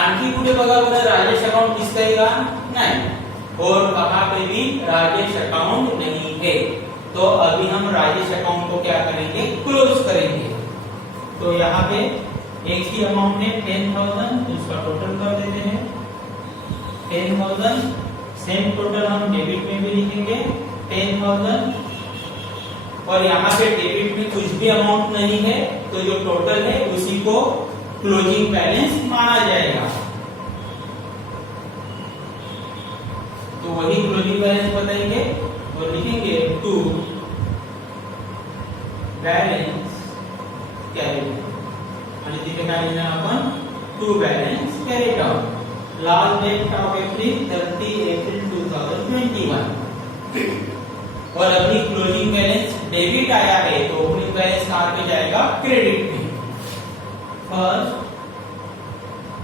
आणखी कुठे बघा बरं राजेश अकाउंट दिसतंय का? नहीं. और कहां पे भी राजेश अकाउंट नहीं है. तो अभी हम राजेश अकाउंट को क्या करेंगे? क्लोज करेंगे. तो यहाँ पे एक ही अमाउंट है 10,000, उसका टोटल कर देते हैं 10,000. सेम टोटल हम डेबिट में भी लिखेंगे 10,000. और यहाँ पे डेबिट में कुछ भी अमाउंट नहीं है तो जो टोटल है उसी को क्लोजिंग बैलेंस माना जाएगा. तो वही क्लोजिंग बैलेंस बताएंगे और लिखेंगे टू बैलेंस कैरिड. आणि तिथे काय लिहिणार आपण? To balance carried out. Last date of April 30 April 2021. और अभी क्लोजिंग बैलेंस डेबिट आया है तो ओपनिंग बैलेंस कहां पे जाएगा? क्रेडिट में. 1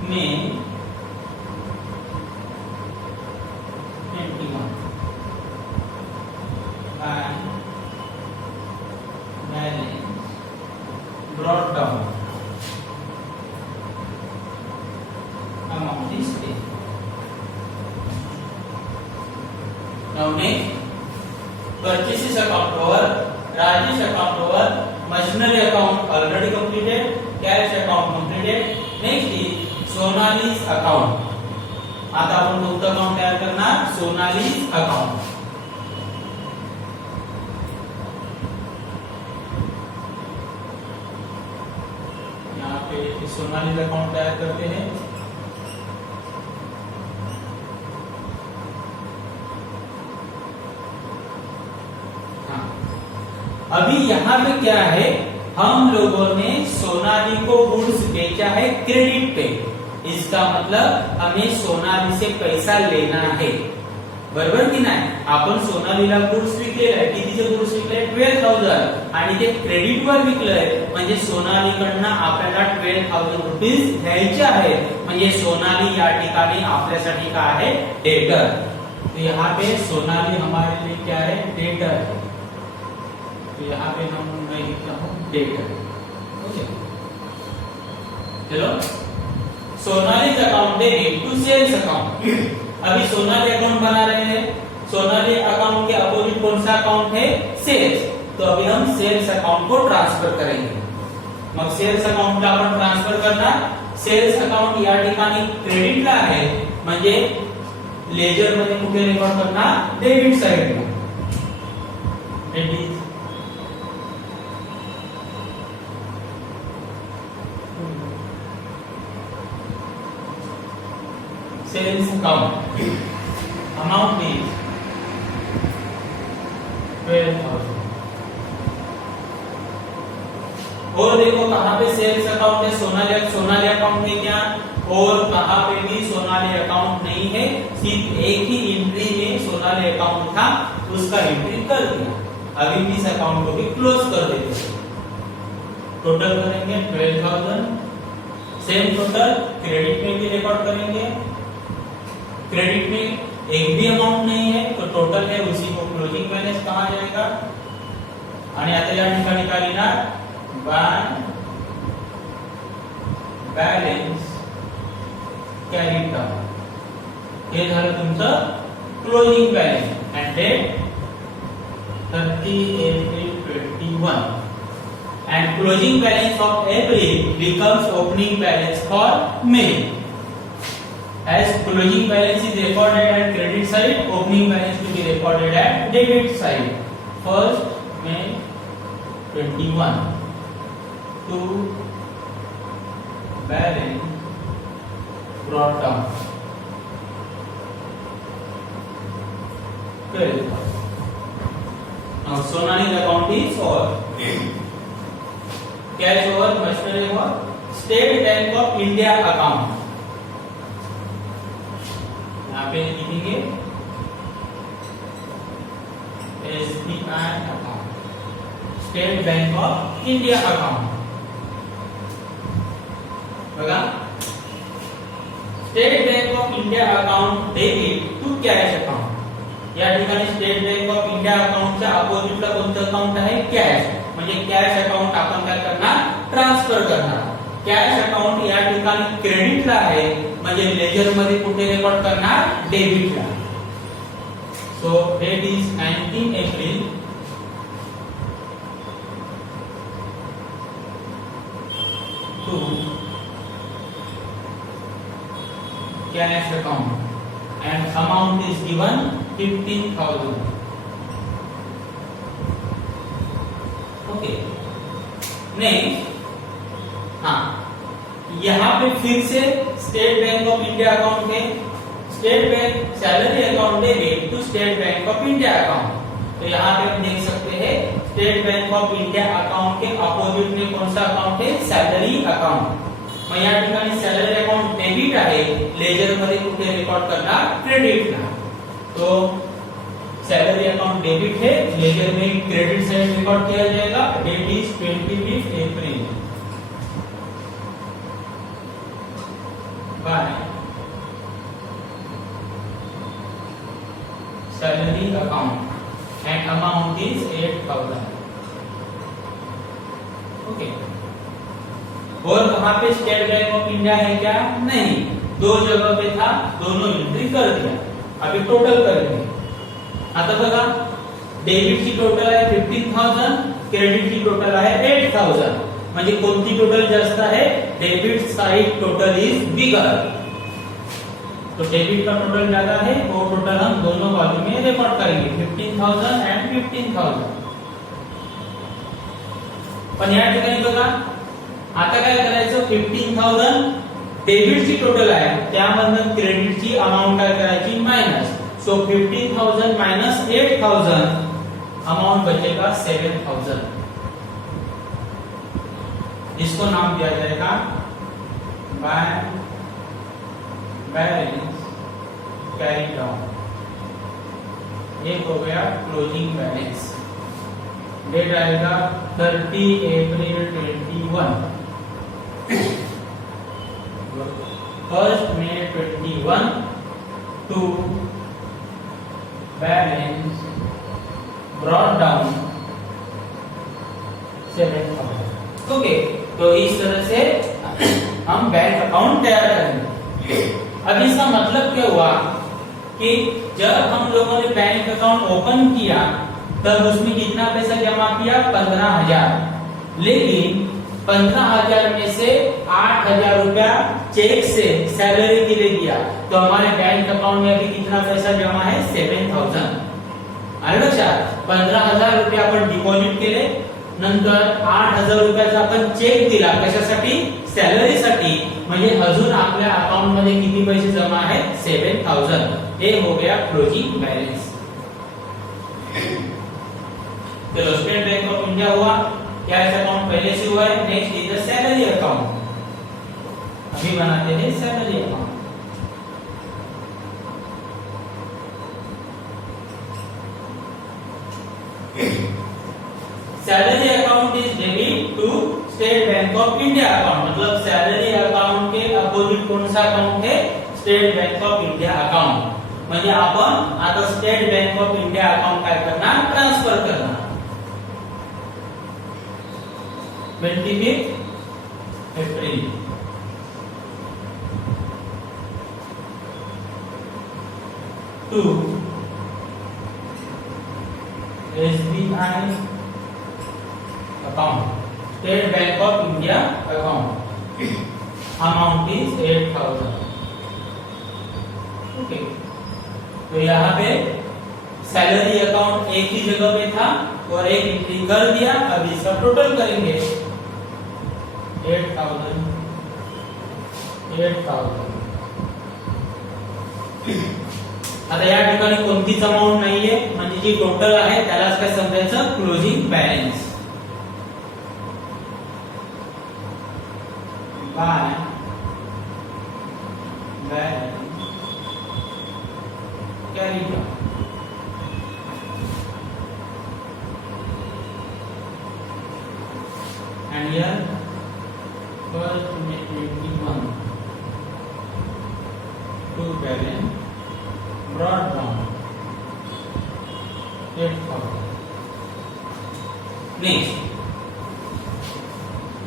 मई 21 and balance brought down amount is 10. Now next purchases account over Rajesh account over machinery account already completed, cash account completed. Next is Sonali's account. आता आपण कोणतं अकाउंट तयार करणार? Sonali's account. यहाँ पे Sonali's account तैयार करते हैं. अभी यहाँ पे क्या है? हम लोगों ने सोनाली को गुड्स बेचा है क्रेडिट पे. इसका मतलब हमें सोनाली से पैसा लेना है. बरोबर की नाही? आपण सोनालीला गुड्स विकलेले. कितीचे गुड्स विकले? 12,000. आणि ते क्रेडिट वर विकलंय म्हणजे सोनालीकडनं आपल्याला 12,000 रुपीज घ्यायचे आहेत. म्हणजे सोनाली या ठिकाणी आपल्यासाठी काय आहे? डेटर. तो यहाँ पे सोनाली हमारे लिए क्या है? डेटर है. तो यहाँ पे मैं लिखता हूँ डेटर. ओके चलो. Sonali account debit to sales account. अभी सोनाली अकाउंट बना रहे हैं. सोनाली अकाउंट के अपोजिट कौन सा अकाउंट है? सेल्स. तो अभी हम सेल्स अकाउंट को ट्रांसफर करेंगे. मग सेल्स अकाउंटला आपण ट्रान्सफर करणार. सेल्स अकाउंट या ठिकाणी क्रेडिटला आहे म्हणजे लेजर मध्ये कुठे रेकॉर्ड करणार? डेबिट साइडला. Debit sales account amount is 12,000. और देखो कहां पे सेल्स अकाउंट है? सोनाली अकाउंट है क्या? और कहां पे भी सोनाली अकाउंट नहीं है. सिर्फ एक ही एंट्री में सोनाली अकाउंट था, उसका एंट्री कर दिया. अभी इस अकाउंट को भी क्लोज कर देते हैं. टोटल करेंगे 12,000. सेम टोटल क्रेडिट में भी रिकॉर्ड करेंगे. क्रेडिट में एक भी अमाउंट नहीं है तो टोटल है उसी को क्लोजिंग बैलेंस कहा जाएगा. आणि आता या ठिकाणी काय लिहिणार? By balance carried down. हे झालं तुमचं closing balance. And date 30 April 21. and closing balance of April becomes opening balance for May. As closing balance is recorded at credit side, opening balance will be recorded at debit side. First May 21 to balance brought down. 12,000. Now Sonali's account is over. Cash over, machinery over. State Bank of India account. यहाँ पे लिखेंगे SBI account. State Bank of India account. बघा State bank of India account debit to cash account. या ठिकाणी State bank of India अकाउंटच्या अपोजिटला कोणतं account आहे? कॅश. म्हणजे कॅश अकाउंट आपण काय करणार? ट्रान्सफर करणार. कॅश अकाउंट या ठिकाणी क्रेडिटला आहे म्हणजे लेजर मध्ये कुठे रेकॉर्ड करणार? डेबिटला. So date is 19 April to cash account and amount is given 15,000. Okay. Next, हाँ यहाँ पे फिर से state bank of India account में state bank salary account debit to state bank of India account. तो यहाँ पे हम देख सकते हैं state bank of India account के अपोजिट में कौन सा अकाउंट है? Salary account. मग या ठिकाणी सॅलरी अकाउंट डेबिट आहे, लेजर मध्ये कुठे रेकॉर्ड करणार? क्रेडिटला. तो सैलरी अकाउंट डेबिट है, लेजर में क्रेडिट साइड रिकॉर्ड किया जाएगा. Date is 25 April by salary account and amount is 8,000. Okay. और वहां पे स्टेट बैंक ऑफ इंडिया है क्या? नहीं. दो जगह पे था, दोनों एंट्री कर दिया. अभी टोटल करेंगे. आता बघा डेबिट ची टोटल आहे 15,000, क्रेडिट ची टोटल आहे 8,000. म्हणजे कोणती टोटल जास्त आहे? Debit side total is bigger. तो डेबिट का टोटल ज्यादा है, वो टोटल हम दोनों बाजू में रिकॉर्ड करेंगे 15,000 एंड 15,000. पण या ठिकाणी बघा आता काय करायचं? 15,000 डेबिटची टोटल आहे, त्यामधून क्रेडिटची अमाउंट काय करायची? माइनस. सो 15,000 माइनस 8,000 अमाउंट बचेगा 7,000. इसको नाम दिया जाएगा बैलेंस कैरी डाउन. ये हो गया क्लोजिंग बैलेंस. डेट आएगा 30 अप्रैल 21, 1 May 21 to balance brought down 7,000. Okay. तो इस तरह से हम बैंक अकाउंट तैयार करेंगे. अब इसका मतलब क्या हुआ कि जब हम लोगों ने बैंक अकाउंट ओपन किया तब उसमें कितना पैसा जमा किया? 15,000. लेकिन 15,000 में से 8,000 रुपया चेक से सैलरी के लिए दिया. तो हमारे बैंक अकाउंट में अभी कितना पैसा जमा है? 7,000. आलं लक्षात? 15,000 रुपये आपण डिपॉझिट केले, नंतर 8,000 रुपयाचा आपण चेक दिला. कशासाठी? सॅलरीसाठी. म्हणजे अजून आपल्या अकाउंट मध्ये किती पैसे जमा आहेत? 7,000. हे हो गया क्लोजिंग बैलेंस. चलो स्टेट बैंक ऑफ इंडिया हुआ, कैश अकाउंट पहले से हुआ है. Next is the salary account. अभी बनाते हैं salary account. Salary account is debit to state bank of India account. मतलब सैलरी अकाउंट के अपोजिट कौन सा अकाउंट है? State bank of India account. म्हणजे आपण आता State bank of India account काय करणार? ट्रान्सफर करणार. 25 April to SBI account, State Bank of India account. Amount is 8,000. Okay. तो यहाँ पे सैलरी अकाउंट एक ही जगह पे था और एक एंट्री कर दिया. अब इसका टोटल करेंगे 8,000 8,000 आता या ठिकाणी कोणतीच अमाउंट नाहीये, म्हणजे जी टोटल आहे त्यालाच काय समजायचं, closing balance. By balance carry down. And here first we 21 to balance brought down 8,000. Next,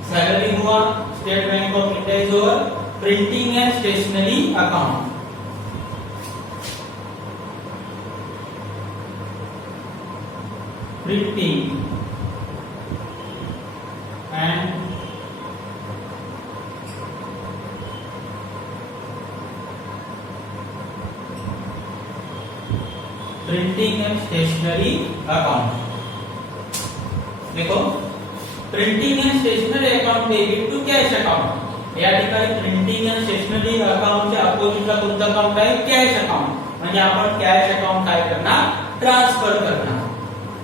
salary हुआ, state bank of India is over, printing and stationery account. Printing and printing and stationery account. देखो, printing and stationery account debit to cash account. या ठिकाणी printing and stationery अकाउंटच्या अपोजिटला कोणतं account आहे, cash account. म्हणजे आपण कॅश अकाउंट काय करणार, ट्रांसफर करणार.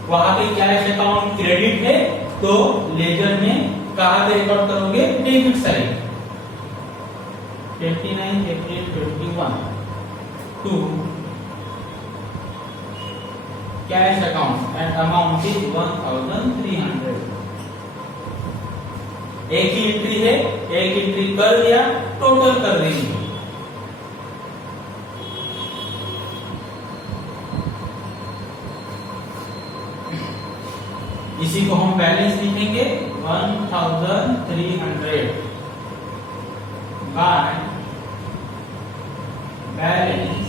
वहां पे कैश अकाउंट क्रेडिट है तो लेजर में कहां पे रिकॉर्ड करोगे, debit side. 29 April 21 to cash account and amount is 1300. एक ही एंट्री है, एक एंट्री कर दिया, टोटल कर देंगे. इसी को हम बैलेंस लिखेंगे 1300 बाय बैलेंस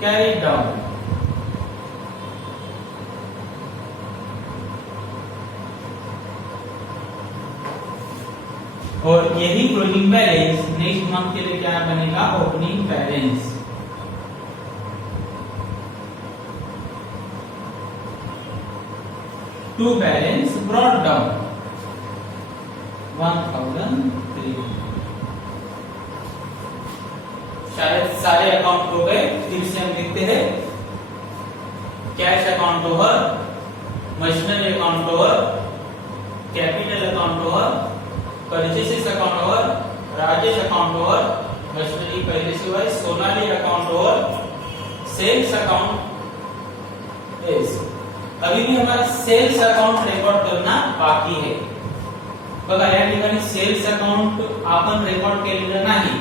कैरी डाउन. और यही क्लोजिंग बैलेंस नेक्स्ट मंथ के लिए क्या बनेगा, opening balance. To balance brought down 1300. शायद सारे अकाउंट हो गए. फिर से हम लिखते हैं, cash account over, machinery account over, capital account over, purchases account over, Rajesh account over, machinery पहले से हुआ, Sonali account over, sales account is. अभी भी हमारा सेल्स अकाउंट रेकॉर्ड करना बाकी है. बघा, या ठिकाणी सेल्स अकाउंट आपण रेकॉर्ड केलेलं नाही.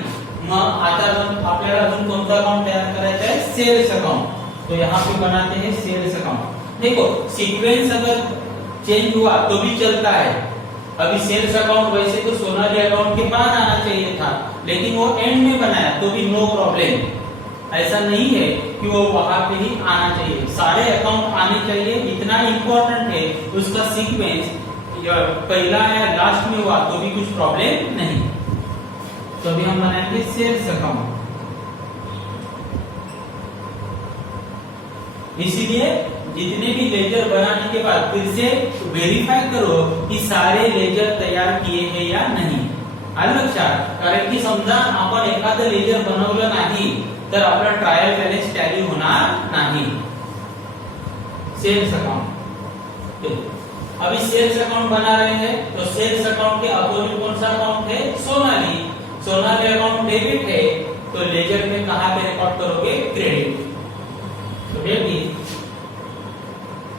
मग आता आपल्याला अजून कोणतं अकाउंट तयार करायचं आहे, सेल्स अकाउंट. तो यहाँ पे बनाते हैं सेल्स अकाउंट. देखो, सीक्वेंस अगर चेंज हुआ तो भी चलता है. अभी सेल्स अकाउंट वैसे तो सोनाली अकाउंट के बाद आना चाहिए था, लेकिन वो एंड में बनाया तो भी नो प्रॉब्लम. ऐसा नहीं है कि वो वहां पे ही आना चाहिए, सारे अकाउंट आने चाहिए. इतना इंपॉर्टेंट है उसका सीक्वेंस, पहला या लास्ट में हुआ तो भी कुछ प्रॉब्लम नहीं. तो अभी हम बनाएंगे सेल्स अकाउंट. इसीलिए जितने भी लेजर बनाने के बाद फिर से व्हेरीफाई करो कि सारे लेजर तयार किए हैं या नाही. आलं लक्षात. कारण की समजा आपण एखादं लेजर बनवलं नाही तर आपला ट्रायल बॅलन्स टॅली होणार नाही. सेल्स अकाउंट, अभी सेल्स अकाउंट बना रहे हैं तो सेल्स अकाउंट के अपोजिट कौन सा अकाउंट है, सोनाली. सोनाली अकाउंट डेबिट है तो लेजर में कहां पे रिकॉर्ड करोगे, क्रेडिट. तो debit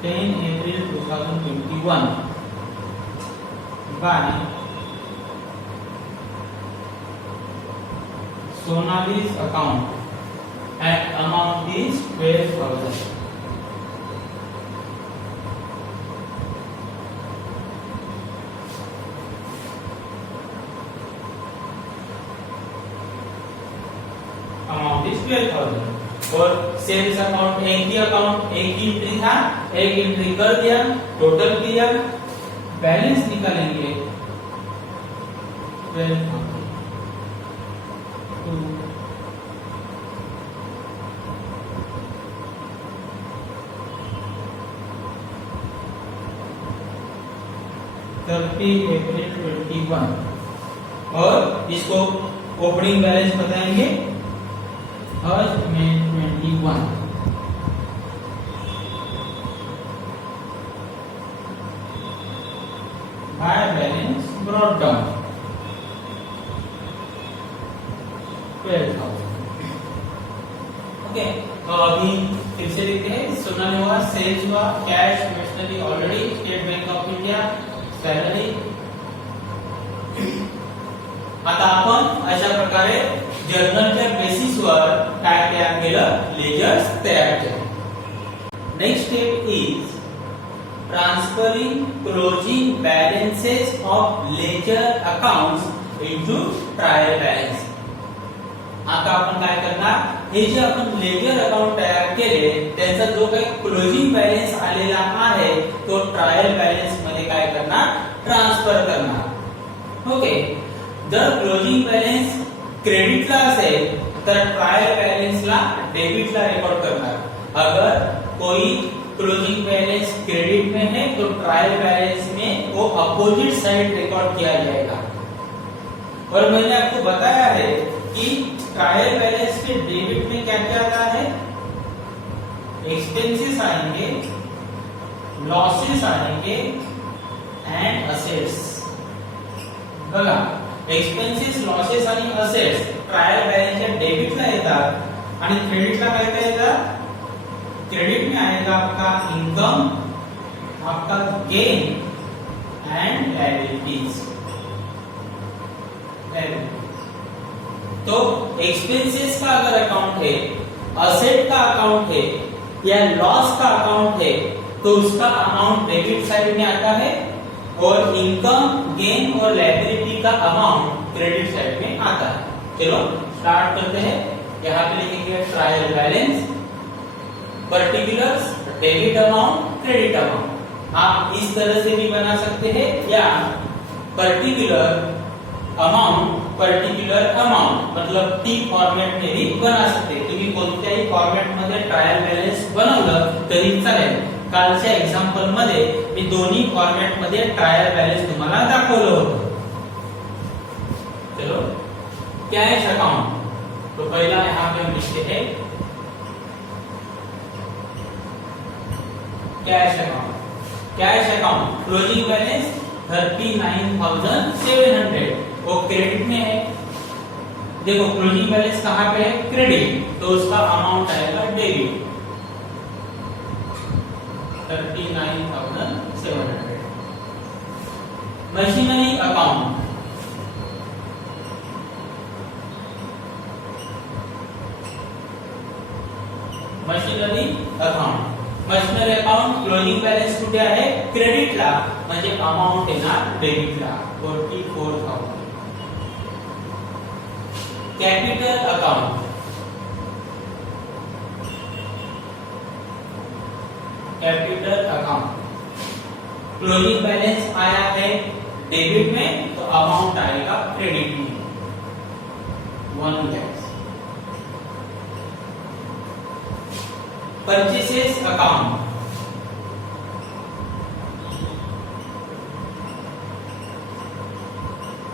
10 April 2021 by Sonali's account and amount is 12,000. Amount is 12,000. और सेल्स अकाउंट एक ही अकाउंट, एक ही एंट्री था, एक एंट्री कर दिया, टोटल किया, बैलेंस निकालेंगे 12,000 30 April 21. और इसको ओपनिंग बैलेंस बताएंगे 1 May 20 21 by balance brought down 12,000. Okay, तो अभी फिर से देखते हैं. सोनाली हुआ, सेल्स हुआ, cash, machinery already, state bank of India, salary. आता आपण अशा प्रकारे जर्नलच्या बेसिसवर काय तयार केलं, लेजर्स तयार केले. Next step is transferring closing balances of ledger accounts into trial balance. आता आपण काय करणार, हे जे आपण लेजर अकाउंट तयार केले त्याचा जो काही क्लोजिंग बॅलन्स आलेला आहे तो ट्रायल बॅलन्स मध्ये काय करणार, ट्रान्सफर करणार. ओके, जर क्लोजिंग बॅलन्स क्रेडिटला असेल तर ट्रायल बॅलन्सला डेबिटला रेकॉर्ड करणार. अगर कोई क्लोजिंग बैलेंस क्रेडिट में है तो ट्रायल बैलेंस में वो अपोजिट साइड रिकॉर्ड किया जाएगा. और मैंने आपको बताया है कि ट्रायल बैलेंस के डेबिट में क्या क्या आता है, एक्सपेंसेस आएंगे, लॉसेस आएंगे एंड असेट्स. बघा, एक्सपेंसेस, लॉसेस आणि असेट्स ट्रायल बैलेंसच्या डेबिटला येतात आणि क्रेडिटला काय काय येतात. क्रेडिट में आएगा आपका इनकम, आपका गेन एंड लायबिलिटीज. तो एक्सपेंसेस का अगर अकाउंट है, असेट का अकाउंट है या लॉस का अकाउंट है तो उसका अमाउंट डेबिट साइड में आता है और इनकम, गेन और लायबिलिटी का अमाउंट क्रेडिट साइड में आता है. चलो स्टार्ट करते हैं. यहाँ पे लिखेंगे trial balance, particulars, debit amount, credit amount. आप इस तरह से भी बना सकते हैं या पर्टिकुलर अमाउंट, पर्टिकुलर अमाउंट मतलब टी फॉर्मॅट में भी बना सकते. तुम्ही कोणत्याही फॉर्मॅट मध्ये ट्रायल बॅलन्स बनवलं तरी चालेल. कालच्या एग्जांपल मध्ये मी दोन्ही फॉर्मॅट मध्ये ट्रायल बॅलन्स तुम्हाला दाखवलं होतं. चलो, कैश अकाउंट. तो पहला यहाँ पे हम लिखते हैं cash account. Cash account closing balance 39,700 वो क्रेडिट में है. देखो क्लोजिंग बैलेंस कहाँ पे है, क्रेडिट, तो उसका अमाउंट आएगा debit 39,700. Machinery account. Machinery account. Machinery account closing balance कुठे आहे, क्रेडिटला, म्हणजे अमाउंट येणार डेबिटला 44,000. Capital account. Capital account closing balance आया है डेबिट में तो अमाउंट आएगा क्रेडिट में 1 lakh. Purchases account.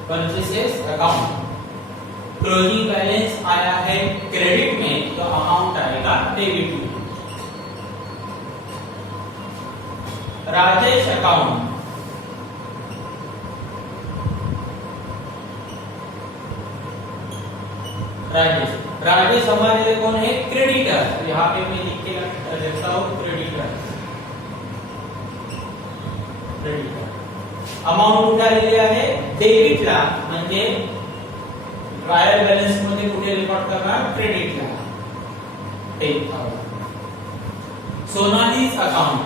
Purchases account closing balance आया है क्रेडिट में तो अमाउंट आएगा डेबिट में. राजेश अकाउंट. राजेश. राजेश हमारे लिए कौन है, क्रेडिटर. यहाँ पे मैं लिख के रखता हूँ क्रेडिटर. क्रेडिटर अमाउंट उठालेली आहे डेबिटला, म्हणजे ट्रायल बॅलन्स मध्ये कुठे रेकॉर्ड करणार, क्रेडिटला 10,000. Sonali's account.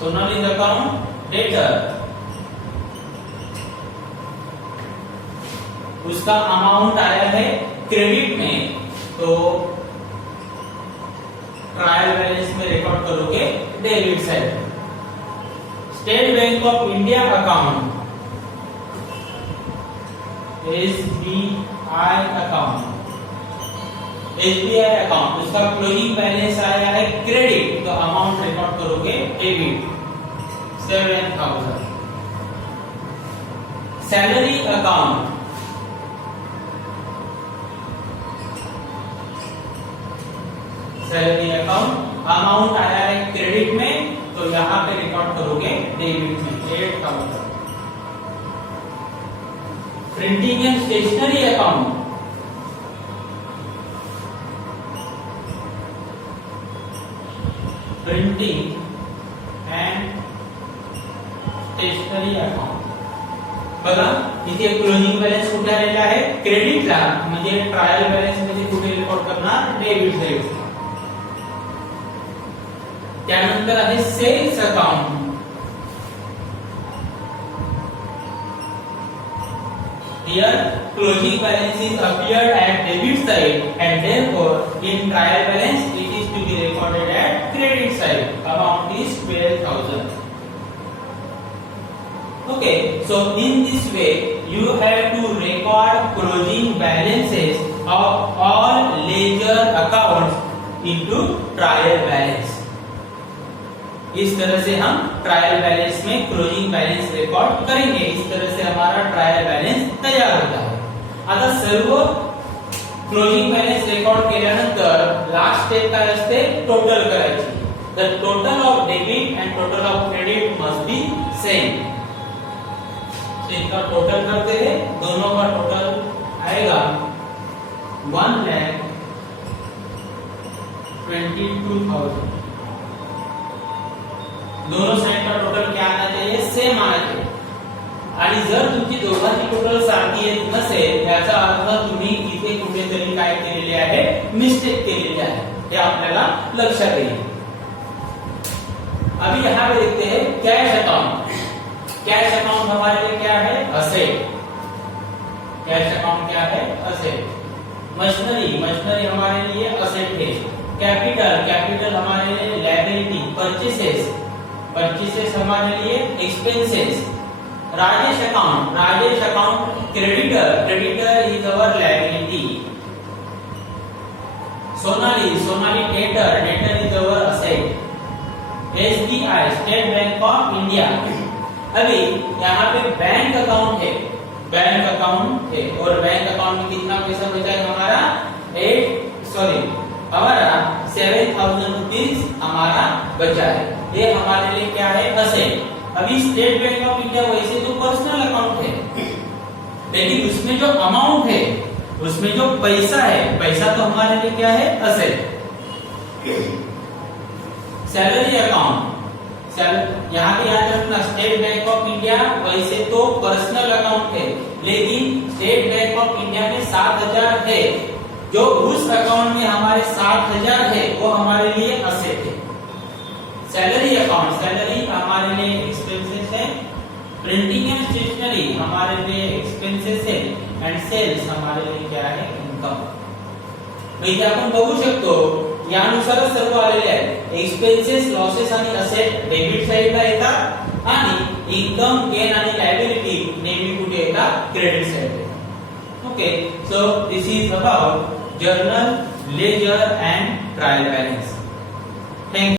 Sonali's account debtor. उसका अमाउंट आया है क्रेडिट में तो ट्रायल बैलेंस में रिकॉर्ड करोगे debit side. State bank of India account. SBI account. SBI account उसका क्लोजिंग बैलेंस आया है क्रेडिट तो अमाउंट रिकॉर्ड करोगे debit 7,000. Salary account. Salary account amount आया है क्रेडिट में, तो यहाँ पे रिकॉर्ड करोगे डेबिट में 8000। Printing and stationery account, printing and stationery account बघा इथे क्लोजिंग बॅलन्स कुठे आलेला आहे क्रेडिटला, म्हणजे ट्रायल बॅलन्स मध्ये कुठे रिकॉर्ड करणार डेबिट साइड। त्यानंतर आहे sales account, here closing balance is appeared at debit side and therefore in trial balance it is to be recorded at credit side, amount is 12000। okay, so in this way you have to record closing balances of all ledger accounts into trial balance। इस तरह से हम trial balance में closing balance record करेंगे। इस तरह से हमारा ट्रायल बैलेंस तयार होता है। आता सर्व क्लोजिंग बैलेंस रेकॉर्ड केल्यानंतर लास्ट स्टेप काय असते टोटल करायची। The total of debit and total of credit must be same. तो इनका टोटल करते हैं, दोनों का टोटल आएगा 1,22,000। दोनों साइड का टोटल क्या आना चाहिए सेम आना चाहिए। आणि जर तुमची दोघांची टोटल सारखी येत नसेल याचा अर्थ तुम्ही इथे कुठेतरी काय केलेले आहे मिस्टेक केलेली आहे, हे आपल्याला लक्षात येईल। अभी यहाँ पे देखते हैं कैश अकाउंट। कैश अकाउंट हमारे लिए क्या है असेट। कैश अकाउंट क्या है असेट। मशीनरी, मशीनरी हमारे लिए असेट है। कैपिटल, कैपिटल हमारे लिए लायबिलिटी। परचेसेस, परचेसेस हमारे लिए expenses. Rajesh account, Rajesh account creditor, creditor is our liability. Sonali, Sonali debtor, debtor is our asset. SBI, state bank of India. अभी यहाँ पे बैंक अकाउंट है, बैंक अकाउंट है और बैंक अकाउंट में कितना पैसा बचा है हमारा हमारा 7000 रुपीज हमारा बचा है। ये हमारे लिए क्या है असेट। अभी स्टेट बैंक ऑफ इंडिया वैसे तो पर्सनल अकाउंट है, लेकिन उसमें जो अमाउंट है, उसमें जो पैसा है, पैसा तो हमारे लिए क्या है असेट। सैलरी अकाउंट, यहाँ पे याद रखना स्टेट बैंक ऑफ इंडिया वैसे तो पर्सनल अकाउंट है, लेकिन स्टेट बैंक ऑफ इंडिया में 7000 है, जो उस अकाउंट में हमारे 7000 है वो हमारे लिए असेट है। सैलरी अकाउंट, सैलरी हमारे लिए एक्सपेंसेस है। प्रिंटिंग एंड स्टेशनरी हमारे लिए एक्सपेंसेस है एंड सेल्स हमारे लिए क्या है इनकम। इथे आपण बघू शकतो यानुसारच सर्व आलेले आहे। एक्सपेंसेस, लॉसेस आणि असेट डेबिट साइडला येतात आणि इनकम, गेन आणि लायबिलिटी नेहमी कुठे येतात क्रेडिट साइडला। Okay, so this is about journal, ledger and trial balance. Thank